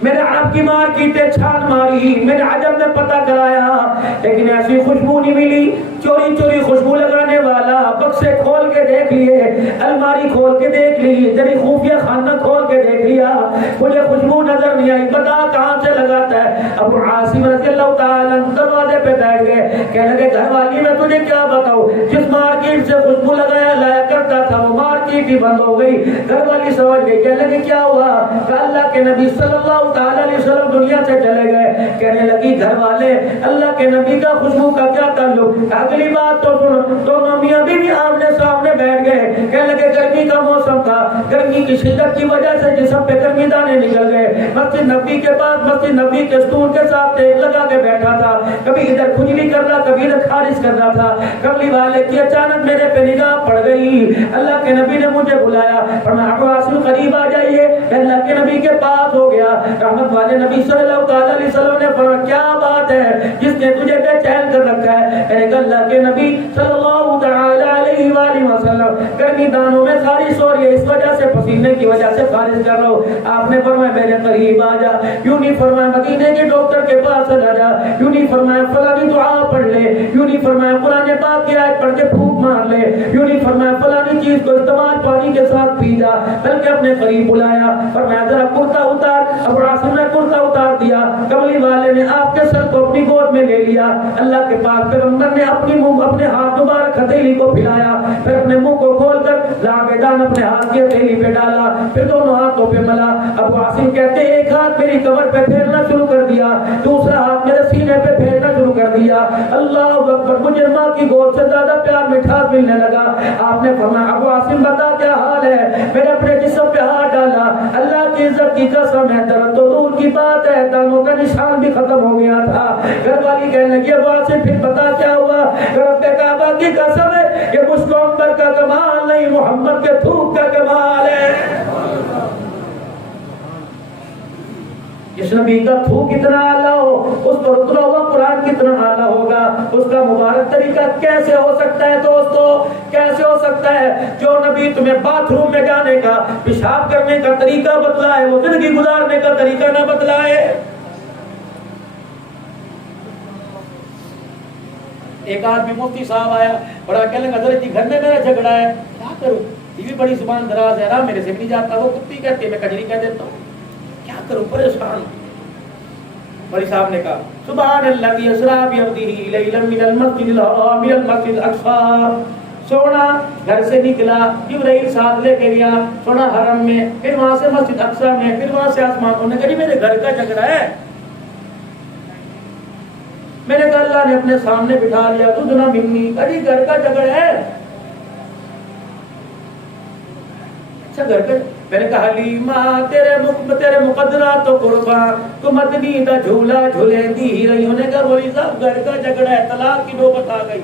میرے عرب کی مارکیٹیں چھان ماری, میرے عجم نے پتہ کرایا, لیکن ایسی خوشبو نہیں ملی. چوری چوری خوشبو لگانے والا بکسے کھول کے دیکھ لیے, الماری کھول کے دیکھ لی, تیری خفیہ خانہ کھول کے دیکھ لیا, مجھے خوشبو نظر نہیں آئی, بتا کہاں سے لگاتا ہے. ابو عاصم رضی اللہ تعالیٰ دروازے پہ بیٹھ گئے, کہنے لگے گھر والی میں تجھے کیا بتاؤں, جس مارکیٹ سے خوشبو لگایا لایا کرتا تھا وہ مارکیٹ ہی بند ہو گئی. گھر والی سمجھ گئی, کہنے لگے کیا ہوا؟ کہ اللہ کے نبی صلی اللہ تعالیٰ علیہ وسلم دنیا سے چلے گئے. کہنے لگی گھر والے اللہ کے نبی کا خوشبو کا کیا تعلق؟ اگلی بات تو سن. دونوں میاں بیوی آمنے سامنے بیٹھ گئے. کہنے لگے گرمی کا موسم تھا, گرمی کی شدت کی وجہ سے جسم پہ گرمی دانے نکل گئے. مسجد نبی کے پاس مسجد نبی کے ستون کے ساتھ تیل لگا کے بیٹھا تھا, کبھی ادھر کھجلی کر رہا کبھی ادھر خارش کر رہا تھا. کملی والے کی اچانک میرے پہ نگاہ پڑ گئی. اللہ کے نبی نے مجھے بلایا, فرمایا ابو عاصم قریب آ جائیے. اللہ کے نبی کے پاس ہو گیا. رحمت والے نبی صلی اللہ علیہ وسلم نے فرمایا کیا بات ہے جس نے تجھے بے چین کر رکھا ہے؟ میں نے کہا اللہ کے نبی صلی اللہ علیہ وآلہ وسلم گرمی دانوں میں خارش ہو رہی ہے, اس وجہ سے پسینے کی وجہ سے خارش کر رہا ہوں. آپ نے فرمایا میرے قریب آ جا, یوں نہیں فرمایا مدینے کے ڈاکٹر کے پاس آ جا, یوں نہیں فرمایا فلانی دعا پڑھ لے, یوں نہیں فرمایا قرآن پاک کی آیت پڑھ کے پھونک مار لے, یوں نہیں فرمایا فلانی چیز کو استعمال پانی کے ساتھ پی جا, بلکہ اپنے قریب بلایا. فرمایا ذرا کرتا اتار. ابو عاصم نے کرتا اتار دیا. کملی والے نے آپ کے سر کو اپنی گود میں لے لیا. اللہ کے پاک پیغمبر نے اپنے ہاتھ مبارک ہتھیلی کو پھیلایا, پھر اپنے منہ کو کھول کر لابیدان اپنے ہاتھ کی ہتھیلی پہ ڈالا, پھر دونوں ہاتھوں پہ ملا. ابو عاصم کہتے ہیں ایک ہاتھ میری کمر پہ پھیرنا شروع کر دیا, دوسرا ہاتھ میرے سینے پہ پھیرنا شروع کر دیا. اللہ اکبر. مجھے مجھے ماں کی گود سے زیادہ پیار مٹھاس ملنے لگا. آپ نے فرمایا ابو عاصم بتا کیا حال ہے؟ میں نے اپنے جسم پہ ہاتھ ڈالا. اللہ کی عزت کی قسم ہے درد تو دور کی بات ہے دانوں کا نشان بھی ختم ہو گیا تھا. گھر والی کہنے لگی ابو عاصم پھر بتا کیا ہوا؟ رب کعبہ کی قسم ہے کہ مجھ کو عمر کا کمال نہیں محمد کے تھوک کا کمال ہے. اس نبی کا تھوک کتنا اعلیٰ ہو اس پر اترا ہوا قرآن کتنا اعلیٰ ہوگا. اس کا مبارک طریقہ کیسے ہو سکتا ہے دوستو؟ کیسے ہو سکتا ہے؟ جو نبی تمہیں باتھ روم میں جانے کا پیشاب کرنے کا طریقہ بتلائے وہ زندگی گزارنے کا طریقہ نہ بتلائے. ایک آدمی مفتی صاحب آیا بڑا کہنے لگا حضرت جی گھر میں میرا جھگڑا ہے کیا کروں؟ یہ بھی بڑی زبان دراز ہے نا میرے سے نہیں جاتا. وہ کتی کہتی ہے میں کجری کہہ دیتا ہوں کیا کروں پریشان. مولوی صاحب نے کہا سبحان الذی اسریٰ بعبدہ لیلا من المسجد الحرام الى المسجد الاقصی. سونا گھر سے نکلا جبرائیل ساتھ لے کے گیا سونا حرم میں پھر وہاں سے مسجد اقصی میں پھر وہاں سے آسمان. انہوں نے کہا جی میرے گھر کا جھگڑا ہے. میں نے کہا اللہ نے اپنے سامنے بٹھا لیا تو دنا منی کہا گھر کا جھگڑا ہے. اچھا گھر کا میں نے کہا حلیمہ تیرے مقدرات تو قربان تو مدنی دا جھولا جھولے دی ہی رہی. ہونے کا بولی صاحب گھر کا جھگڑا ہے طلاق کی نوبت آ گئی.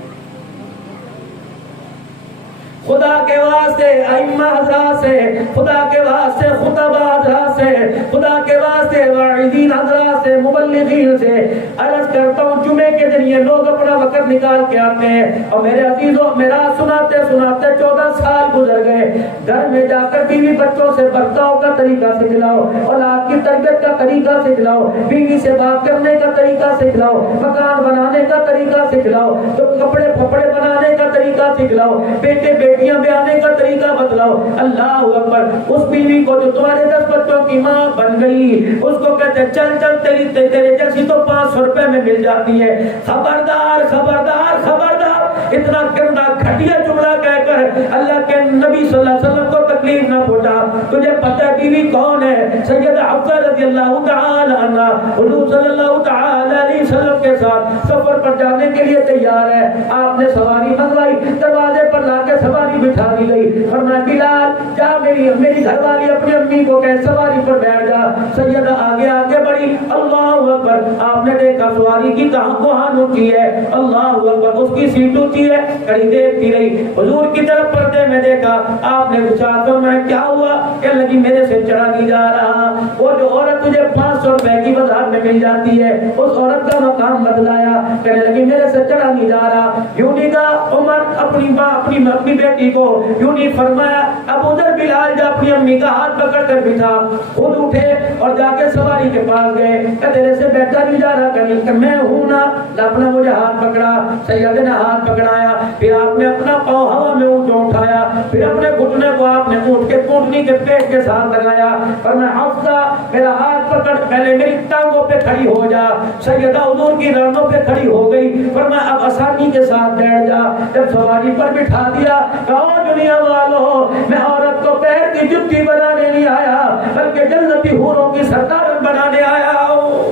خدا کے واسطے ائمہ حضرات سے خدا کے واسطے خطبہ حضرات سے خدا کے واسطے واعظین حضرات سے مبلغین سے عرض کرتا ہوں جمعے کے دن یہ لوگ اپنا وقت نکال کے آتے ہیں اور میرے عزیزوں میرا سناتے سناتے 14 سال گزر گئے. گھر میں جا کر بیوی بچوں سے برتاؤ کا طریقہ سکھلاؤ اولاد کی تربیت کا طریقہ سکھلاؤ بیوی سے بات کرنے کا طریقہ سکھلاؤ مکان بنانے کا طریقہ سکھلاؤ تو کپڑے پھپڑے بنانے کا طریقہ سکھلاؤ بیٹے بیٹیاں بیانے کا طریقہ بتلاؤ. اللہ اکبر. اس بیوی کو جو تمہارے 10 بچوں کی ماں بن گئی اس کو کہتے چل چل تیرے جیسی تو 500 روپے میں مل جاتی ہے. خبردار خبردار خبردار. اتنا گندا گھٹیا جملہ کہہ کر اللہ کے نبی صلی اللہ علیہ وسلم کو تکلیف نہ پہنچا. تجھے پتہ ہے بیوی کون ہے؟ سیدہ حفصہ رضی اللہ تعالی عنہا حضور صلی اللہ تعالی علیہ وسلم کے ساتھ سفر پر جانے کے لیے تیار ہے. آپ نے سواری منگوائی دروازے پر لا کے سواری بٹھا دی گئی. فرمایا بلال جا میری گھر والی اپنی امی کو کہے سواری پر بیٹھ جا. سیدہ آگے آگے بڑھی. اللہ اکبر. آپ نے دیکھا سواری کی کوہان اونچی ہے. اللہ اکبر. اس کی سیٹ اونچی ہے. کڑی دیکھتی رہی. حضور کی طرف پردے میں دیکھا. آپ نے پوچھا تو میں کیا ہوا؟ کہنے لگی میرے سے چڑھا نہیں جا رہا. وہ جو عورت تجھے 500 روپے کی بازار میں مل جاتی ہے اس عورت کا مقام بدلایا. کہنے لگی میرے سے چڑھا نہیں جا رہا. یوں نہیں کہا عمر اپنی ماں اپنی بیٹی کو یوں نہیں فرمایا ابو ذر بلال جا اپنی امی کا ہاتھ پکڑ کر بٹھا. خود اٹھے اور جا کے سواری کے پاس گئے کہ تیرے سے بیٹھا نہیں جا رہا. کہ میں ہوں نا. اپنا مجھے ہاتھ پکڑا. سیدہ نے ہاتھ پکڑایا. پھر آپ نے اپنا پاؤں ہوا میں اونچا اٹھایا. پھر اپنے گھٹنے کو آپ نے اونٹ کے پونڈنی کے پیٹ کے ساتھ لگایا. اور میں حفصہ میرا ہاتھ پکڑ پہلے میری ٹانگوں پہ کھڑی ہو جا. سیدہ حضور کی رانوں پہ کھڑی ہو گئی. فرمایا اب آسانی کے ساتھ بیٹھ جا. جب سواری پر بٹھا دیا کہا دنیا والوں میں عورت کو پیر کی جتی بنانے نہیں آیا بلکہ جنتی حوروں کی سردار بنانے آیا ہوں.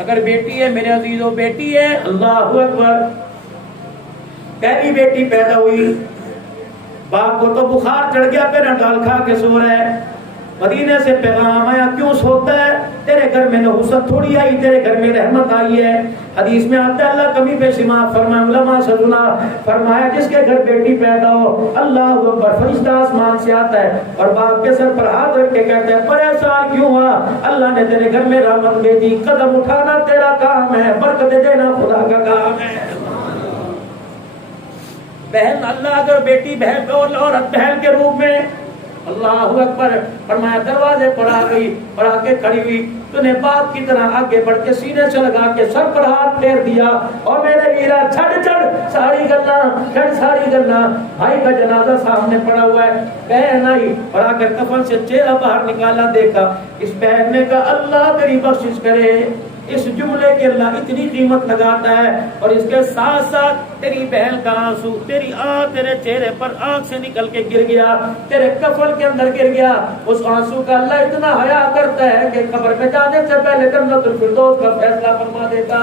اگر بیٹی ہے میرے عزیزوں بیٹی ہے اللہ اکبر. پہلی بیٹی پیدا ہوئی باپ کو تو بخار چڑھ گیا پہ ڈال کھا کے سو رہا ہے. مدینے سے پیغام آیا کیوں سوتا ہے؟ تیرے گھر میں نحوست تھوڑی آئی تیرے گھر میں رحمت آئی ہے. حدیث میں آتا ہے اللہ کمی پیش معاف فرمائے. علماء سے سنا فرمایا جس کے گھر بیٹی پیدا ہو اللہ اکبر فرشتہ آسمان سے آتا ہے اور باپ کے سر پر ہاتھ رکھ کے کہتا ہے پریشان کیوں ہوا؟ اللہ نے تیرے گھر میں رحمت بھیجی. قدم اٹھانا تیرا کام ہے برکت دینا خدا کا کام ہے. بہن اللہ اگر بیٹی بہن اور عورت بہن کے روپ میں اللہ اکبر فرمایا دروازے پر آ گئی اور آ کے کھڑی ہوئی. تو نے باپ کی طرح آگے بڑھ کے سینے سے لگا کے سر پر ہاتھ پھیر دیا اور میرے ویرا چھڑ ساری گلنا بھائی کا جنازہ سامنے پڑا ہوا ہے. بہن آئی اور آ کر کفن سے چہرہ باہر نکالا دیکھا. اس بہن نے کہا اللہ تیری بخشش کرے. اس جملے کے اللہ اتنی قیمت لگاتا ہے اور اس کے ساتھ ساتھ تیری بہن کا آنسو تیرے چہرے پر آنکھ سے نکل کے گر گیا تیرے کفن کے اندر گر گیا. اس آنسو کا اللہ اتنا حیا کرتا ہے کہ قبر میں جانے سے پہلے جنت الفردوس کا فیصلہ فرما دیتا.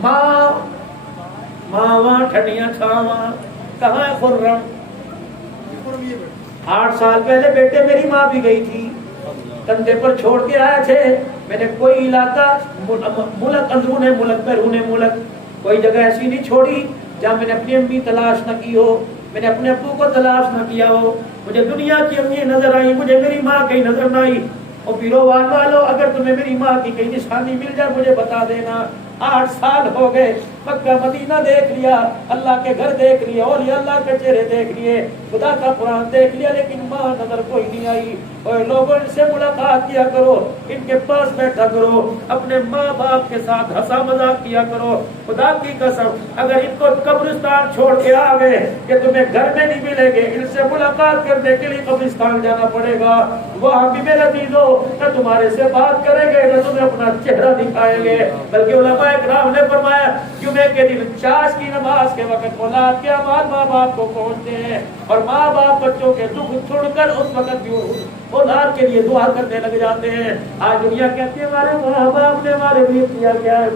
ماں ماں ٹھنڈیاں چھاواں کہاں ہے خرم. 8 سال پہلے بیٹے میری ماں بھی گئی تھی, کندھے پر چھوڑ کے آئے تھے. میں نے کوئی علاقہ ملک اندرون ملک بیرون ملک کوئی جگہ ایسی نہیں چھوڑی جہاں میں نے اپنی امی تلاش نہ کی ہو, میں نے اپنے ابو کو تلاش نہ کیا ہو. مجھے دنیا کی امی نظر آئی, مجھے میری ماں کہیں نظر نہ آئی. اور پیرو والو اگر تمہیں میری ماں کی کہیں نشانی مل جائے مجھے بتا دینا. 8 سال ہو گئے, مکہ مدینہ دیکھ لیا, اللہ کے گھر دیکھ لیا, اور یہ اللہ کے چہرے دیکھ لیے, خدا کا قرآن دیکھ لیا, لیکن ماں نظر کوئی نہیں آئی. اور لوگوں ان سے ملاقات کیا کرو, ان کے پاس بیٹھا کرو, اپنے ماں باپ کے ساتھ ہنسا مذاق کیا کرو. خدا کی قسم اگر ان کو قبرستان چھوڑ کے آ گئے کہ تمہیں گھر میں نہیں ملیں گے, ان سے ملاقات کرنے کے لیے قبرستان جانا پڑے گا. وہاں بھی میرے عزیزو نہ تمہارے سے بات کریں گے نہ تمہیں اپنا چہرہ دکھائیں گے, بلکہ علماء اکرام نے فرمایا جمعے کے دن چاش کی نماز کے وقت اولاد کے اعمال ماں باپ کو پہنچتے ہیں, اور ماں باپ بچوں کے دکھ سن کر اس وقت بھی اولاد کے لیے دعا کرنے لگ جاتے ہیں. آج دنیا کہتی ہے ہمارے ماں باپ نے ہمارے لیے کیا کیا ہے.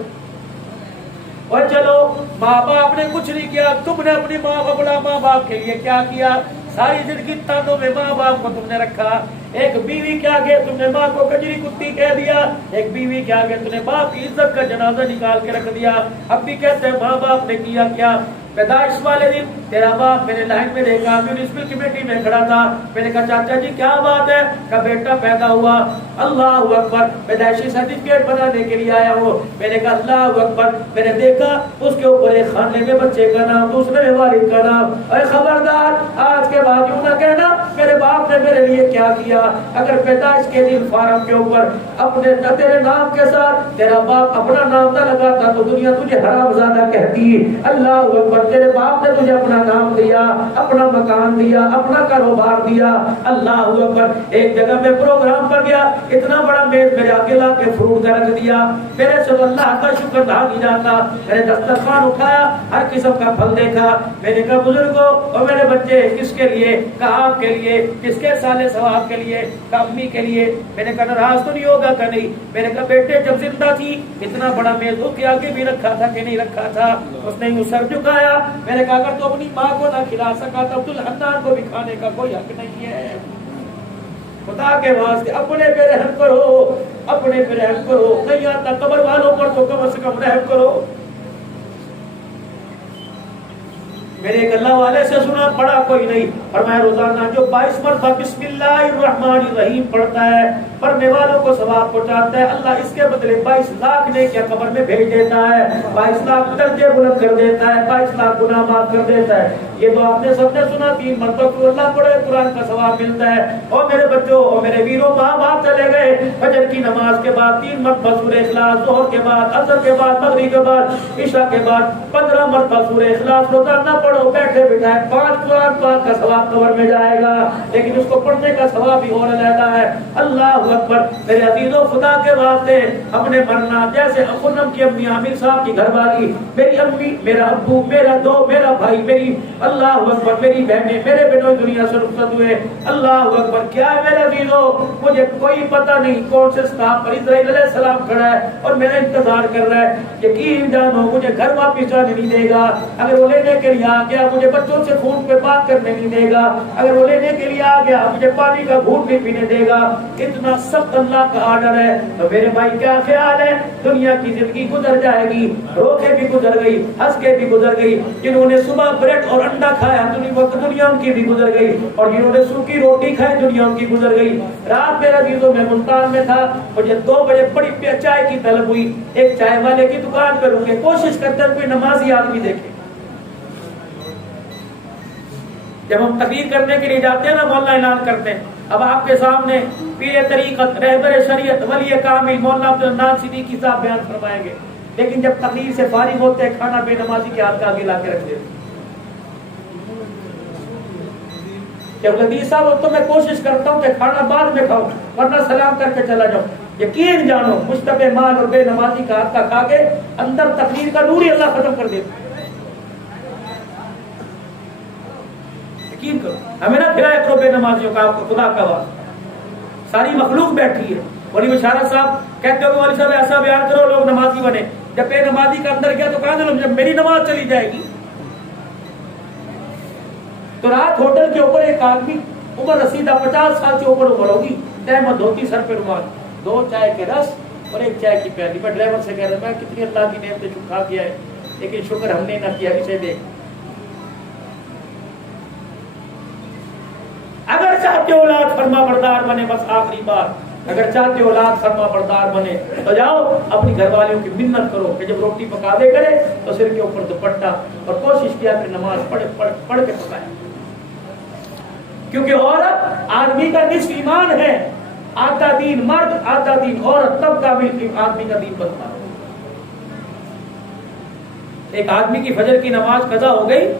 اور چلو ماں باپ نے کچھ نہیں کیا, تم نے اپنی اپنا ماں باپ کے لیے کیا کیا؟ ساری زندگی تانوں میں ماں باپ کو تم نے رکھا. ایک بیوی کے آگے تم نے ماں کو کجری کتی کہہ دیا, ایک بیوی کے آگے تم نے باپ کی عزت کا جنازہ نکال کے رکھ دیا. اب بھی کہتے ہیں ماں باپ نے کیا کیا. پیدائش والے دن تیرا باپ میرے لائن میں دیکھا, میونسپل کمیٹی میں کھڑا تھا. میں نے کہا چاچا جی کیا بات ہے؟ کہ بیٹا پیدا ہوا. اللہ اکبر, پیدائشی سرٹیفکیٹ بنانے کے لیے آیا ہو. میں نے کہا اللہ اکبر. میں نے دیکھا اس کے اوپر ایک خانے میں بچے کا نام, دوسرے میں والد کا نام. اے خبردار, آج کے بعد یوں نہ کہنا میرے باپ نے میرے لیے کیا کیا. اگر پیدائش کے دن فارم کے اوپر اپنے تیرے نام کے ساتھ تیرا باپ اپنا نام نہ لگاتا تو دنیا تجھے حرام زادہ کہتی. اللہ اکبر, تیرے باپ نے تجھے اپنا نام دیا, اپنا مکان دیا, اپنا کاروبار دیا. اللہ اکبر. ایک جگہ میں پروگرام پر گیا, اتنا بڑا میز میرے آگے لا کے فروٹ کا رکھ دیا. میرے سے اللہ کا شکر نہ نہیں جاتا. میں نے دسترخوان اٹھایا, ہر قسم کا پھل دیکھا. میں نے کہا بزرگوں اور میرے بچے کس کے لیے؟ کہا آپ کے لیے. کس کے سالے ثواب کے لیے؟ کہا امی کے لیے. میں نے کہا ناراض تو نہیں ہوگا؟ کہ نہیں. میں نے کہا بیٹے جب زندہ تھی اتنا بڑا میز اس کے آگے بھی رکھا تھا کہ نہیں رکھا تھا؟ اس نے یوں سر جھکایا. میں نے کہا اگر تو اپنی ماں کو نہ کھلا سکا تو عبدالحنان کو بھی کھانے کا کوئی حق نہیں ہے. خدا کے واسطے اپنے پہ رحم کرو, اپنے پہ رحم کرو. نہیں آتا قبر والوں پر تو کم از کم رحم کرو. میرے ایک اللہ والے سے سنا, پڑھا کوئی نہیں, فرمایا روزانہ جو 22 مرتبہ بسم اللہ الرحمن الرحیم پڑھتا ہے پڑھنے والوں کو ثواب پہنچاتا ہے, اللہ اس کے بدلے 22 لاکھ نے کیا قبر میں بھیج دیتا ہے, 22 لاکھ درجے بلند کر دیتا ہے, 22 لاکھ گناہ معاف کر دیتا ہے. یہ تو آپ نے سب نے سنا, 3 مرتبہ اللہ پڑھے قرآن کا ثواب ملتا ہے. اور میرے بچوں اور میرے ویروں, ماں باپ چلے گئے, فجر کی نماز کے بعد 3 مرتبہ سورہ اخلاص, ظہر کے بعد, عصر کے بعد, مغرب کے بعد, عشاء کے بعد 15 مرتبہ سورہ اخلاص روزانہ پڑھو. بیٹھے بٹھائے 5 قرآن پاک کا ثواب قبر میں جائے گا, لیکن اس کو پڑھنے کا ثواب بھی اور علیحدہ ہے. اللہ اکبر. میرے عزیزوں خدا کے واسطے ہم نے مرنا, جیسے خنم کی امی عامر صاحب کی گھر والی, میری امی, میرا ابو, میرا دو, میرا بھائی, میری اللہ اکبر, میری بہنیں, میرے بہنوں دنیا سے رخصت ہوئے. اللہ اکبر. کیا ہے میرے عزیزوں, مجھے کوئی پتہ نہیں کون سے سٹاپ پر اسرائیل علیہ السلام کھڑا ہے اور میرا انتظار کر رہا ہے. یقین جانو مجھے گھر واپس جانے نہیں دے گا. اگر وہ لینے کے لیے آ گیا مجھے بچوں سے فون پہ بات کرنے نہیں دے گا. اگر وہ لینے کے لیے آ گیا مجھے پانی کا گھونٹ نہیں پینے دے گا. اتنا سخت اللہ کا آرڈر ہے. تو میرے بھائی کیا خیال ہے, دنیا کی زندگی گزر جائے گی, رو کے بھی گزر گئی, ہنس کے بھی گزر گئی. جنہوں نے صبح بریڈ اور انڈا کھایا دنیا ان کی بھی گزر گئی, اور جنہوں نے سوکھی روٹی کھائی دنیا ان کی گزر گئی. رات میرا عزیزوں میں ملتان میں تھا, مجھے 2 بجے بڑی چائے کی طلب ہوئی. ایک چائے والے کی دکان پہ رکے, کوشش کرتے ہیں کوئی نمازی آدمی دیکھے. جب ہم تقریر کرنے کے لیے جاتے ہیں نا, مولانا اعلان کرتے ہیں, اب آپ کے سامنے پیر طریقت, رہبر شریعت, ولی کامل مولانا عبدالحنان صدیقی صاحب بیان فرمائیں گے. لیکن جب تقریر سے فارغ ہوتے ہیں کھانا بے نمازی کے ہاتھ کا آگے لا کے رکھ دیتے. جب لدیث صاحب تو میں کوشش کرتا ہوں کہ کھانا بعد میں کھاؤں ورنہ سلام کر کے چلا جاؤں. یقین جانو مشتبہ مال اور بے نمازی کا ہاتھ کا کھا کے اندر تقریر کا نور ہی اللہ ختم کر دیتا. یقین کرو, ہمیں نہ پھرایا کرو بے نمازیوں کا, خدا کا واسطہ. ساری مخلوق بیٹھی ہے. ولی بشارت صاحب کہتے ہو کہ والی صاحب ایسا بیان کرو لوگ نمازی بنے. جب بے نمازی کا اندر گیا تو کہا جب میری نماز چلی جائے گی. تو رات ہوٹل کے اوپر ایک آدمی عمر رسیدہ 50 سال سے اوپر عمر ہوگی, تہمت دھوتی, سر پہ رومال, 2 چائے کے رس اور 1 چائے کی پیالی. میں ڈرائیور سے کہہ رہا میں کتنی اللہ کی نعمتیں چکھا کیا ہے, لیکن شکر ہم نے نہ کیا. اسے دیکھ, اگر چاہتے ہو اولاد فرما بردار بنے, بس آخری بات, اگر چاہتے ہو اولاد فرما بردار بنے تو جاؤ اپنی گھر والیوں کی منت کرو کہ جب روٹی پکا دے کرے تو سر کے اوپر دوپٹہ, اور کوشش کیا کہ نماز پڑھ کے پکائے. کیونکہ عورت آدمی کا نصف ایمان ہے, آدھا دین مرد آدھا دین عورت, تب کامل آدمی کا دین بنتا ہے. ایک آدمی کی فجر کی نماز قضا ہو گئی,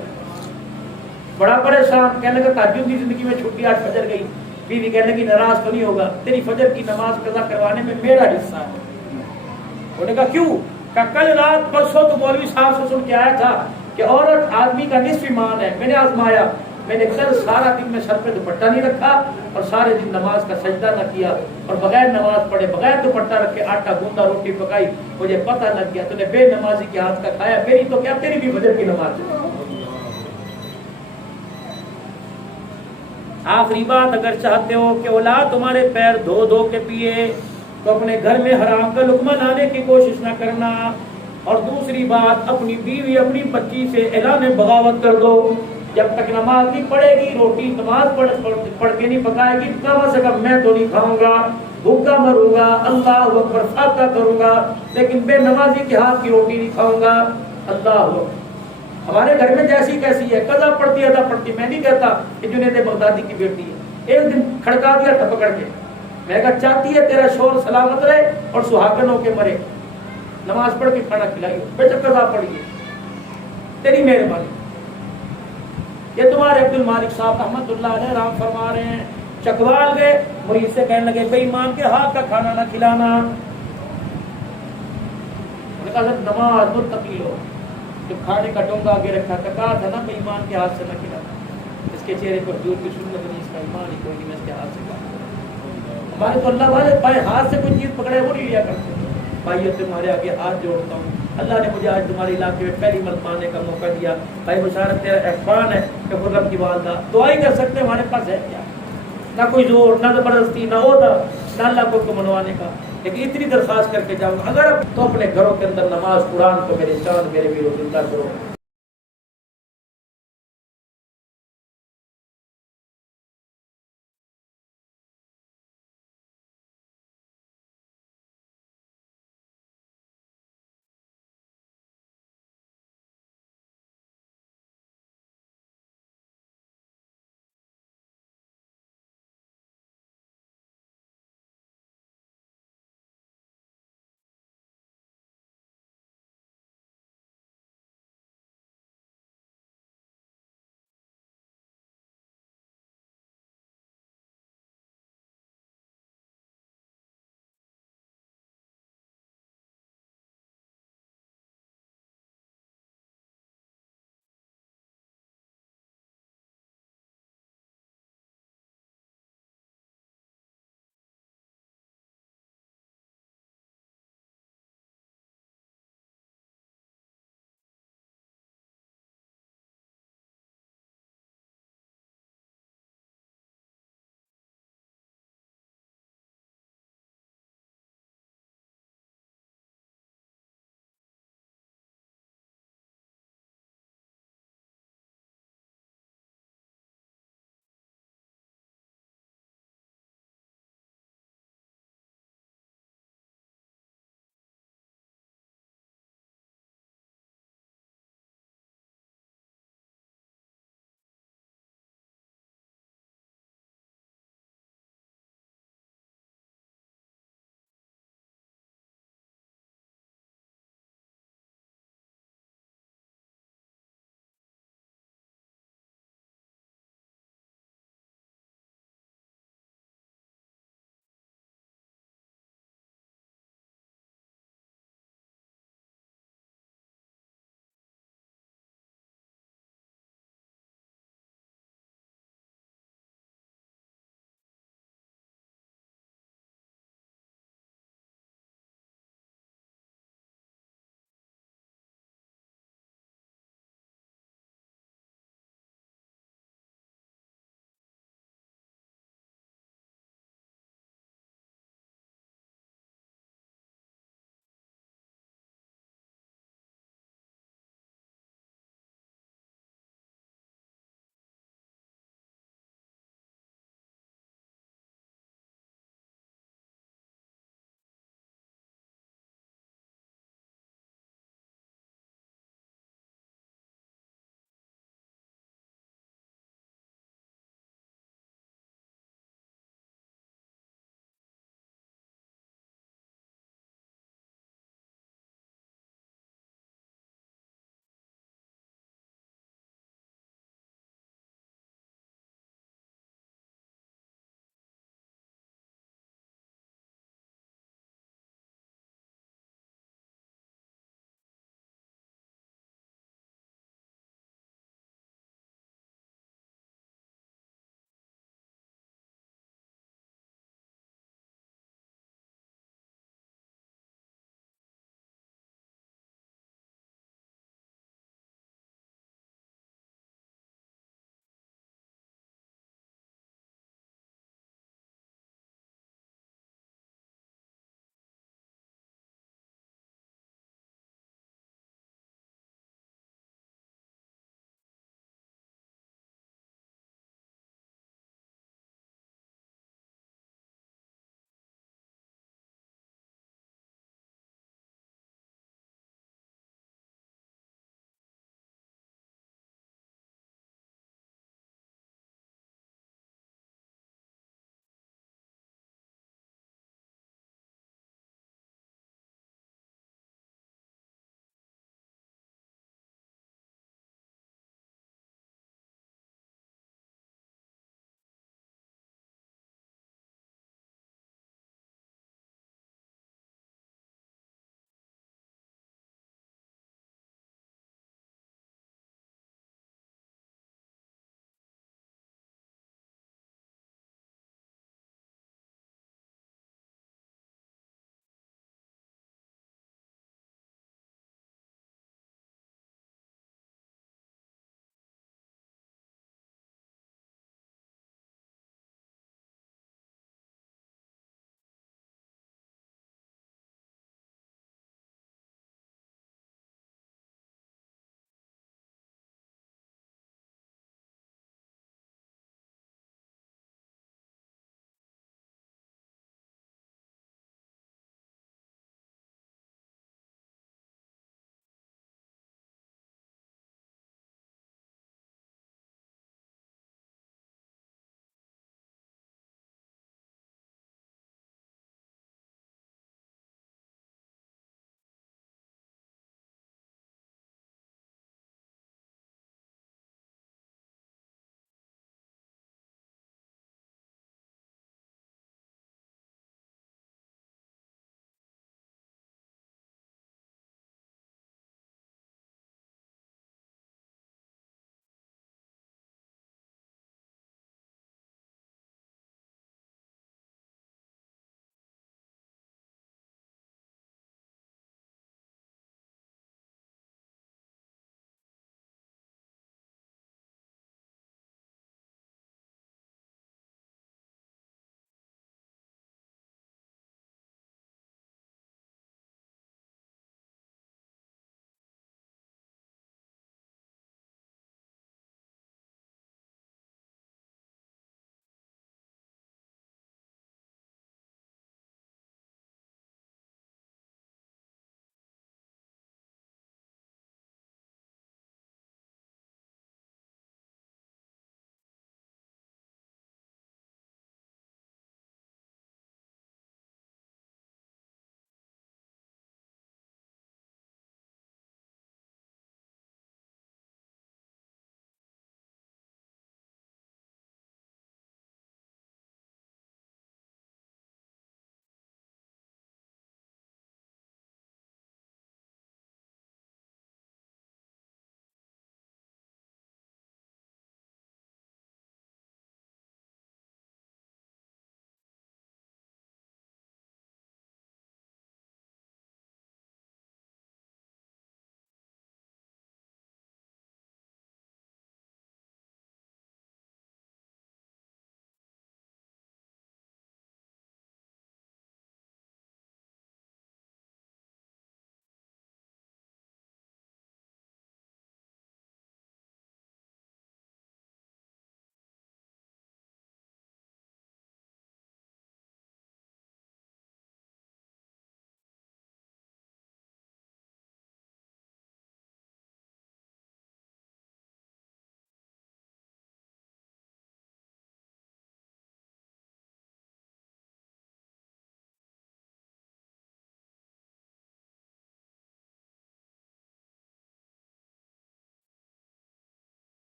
بڑا پریشان, کہنے لگا تہجد کی زندگی میں چھٹی, آج فجر گئی. بیوی کہنے لگی ناراض تو نہیں ہوگا, تیری فجر کی نماز قضا کروانے میں میرا حصہ ہے. انہوں نے کہا کیوں؟ کہ کل رات پرسوں تو مولوی صاحب سے سن کے آیا تھا کہ عورت آدمی کا نصف ایمان ہے. میں نے آزمایا, میں نے کل سارا دن میں سر پہ دوپٹہ نہیں رکھا اور سارے دن نماز کا سجدہ نہ کیا, اور بغیر نماز پڑھے بغیر دوپٹہ رکھے آٹا گوندا روٹی پکائی, مجھے پتہ لگ گیا تو نے بے نمازی کے ہاتھ کا کھایا, میری تو کیا تیری بھی فجر کی نماز ہے. آخری بات, اگر چاہتے ہو کہ اولاد تمہارے پیر دھو دھو کے پیے تو اپنے گھر میں حرام کا لقمہ لانے کی کوشش نہ کرنا. اور دوسری بات, اپنی بیوی اپنی بچی سے اعلان بغاوت کر دو, جب تک نماز نہیں پڑھے گی, روٹی نماز پڑھ کے نہیں پکائے گی, کم سے کم میں تو نہیں کھاؤں گا, بھوکا مروں گا, اللہ اکبر فاتحہ کروں گا, لیکن بے نمازی کے ہاتھ کی روٹی نہیں کھاؤں گا. اللہ اکبر. ہمارے گھر میں جیسی کیسی ہے, قضا پڑتی ادا پڑتی. میں نہیں کہتا کہ جنید بغدادی کی بیٹی ہے, ایک دن کھڑکا دیا تھا پکڑ کے, میں کہا چاہتی ہے تیرا شوہر سلامت رہے اور سہاگن ہو کے مرے, نماز پڑھ کے کھانا کھلائیے, بے شک قضا پڑھیے, تیری مہربانی. یہ تمہارے عبد المالک صاحب رحمت اللہ علیہ رام فرما رہے ہیں, چکوال گئے, مرید سے کہنے لگے بے ایمان کے ہاتھ کا کھانا نہ کھلانا. انہوں نے کہا نماز متقی ہو, جب کھانے کا ڈونگا آگے رکھا تھا, کہا تھا نا بے ایمان کے ہاتھ سے نہ کھلانا. اس کے چہرے پر حضور کی سنت نہیں, اس کا ایمان ہی کوئی نہیں, میں اس کے ہاتھ سے کھاتا. ہمارے تو اللہ والے بھائی ہاتھ سے کوئی چیز پکڑے وہ نہیں لیا کرتے. بھائیو تمہارے آگے ہاتھ جوڑتا ہوں, اللہ نے مجھے آج تمہارے علاقے میں پہلی مرتبہ آنے کا موقع دیا. بھائی بشارت تیرا احسان ہے کہ خرم کی والدہ دعا ہی کر سکتے, ہمارے پاس ہے کیا؟ نہ کوئی زور, نہ زبردستی, نہ عہدہ, نہ اللہ کو منوانے کا. لیکن اتنی درخواست کر کے جاؤں گا, اگر تو اپنے گھروں کے اندر نماز قرآن کو میرے چاند میرے ویرو زندہ کرو.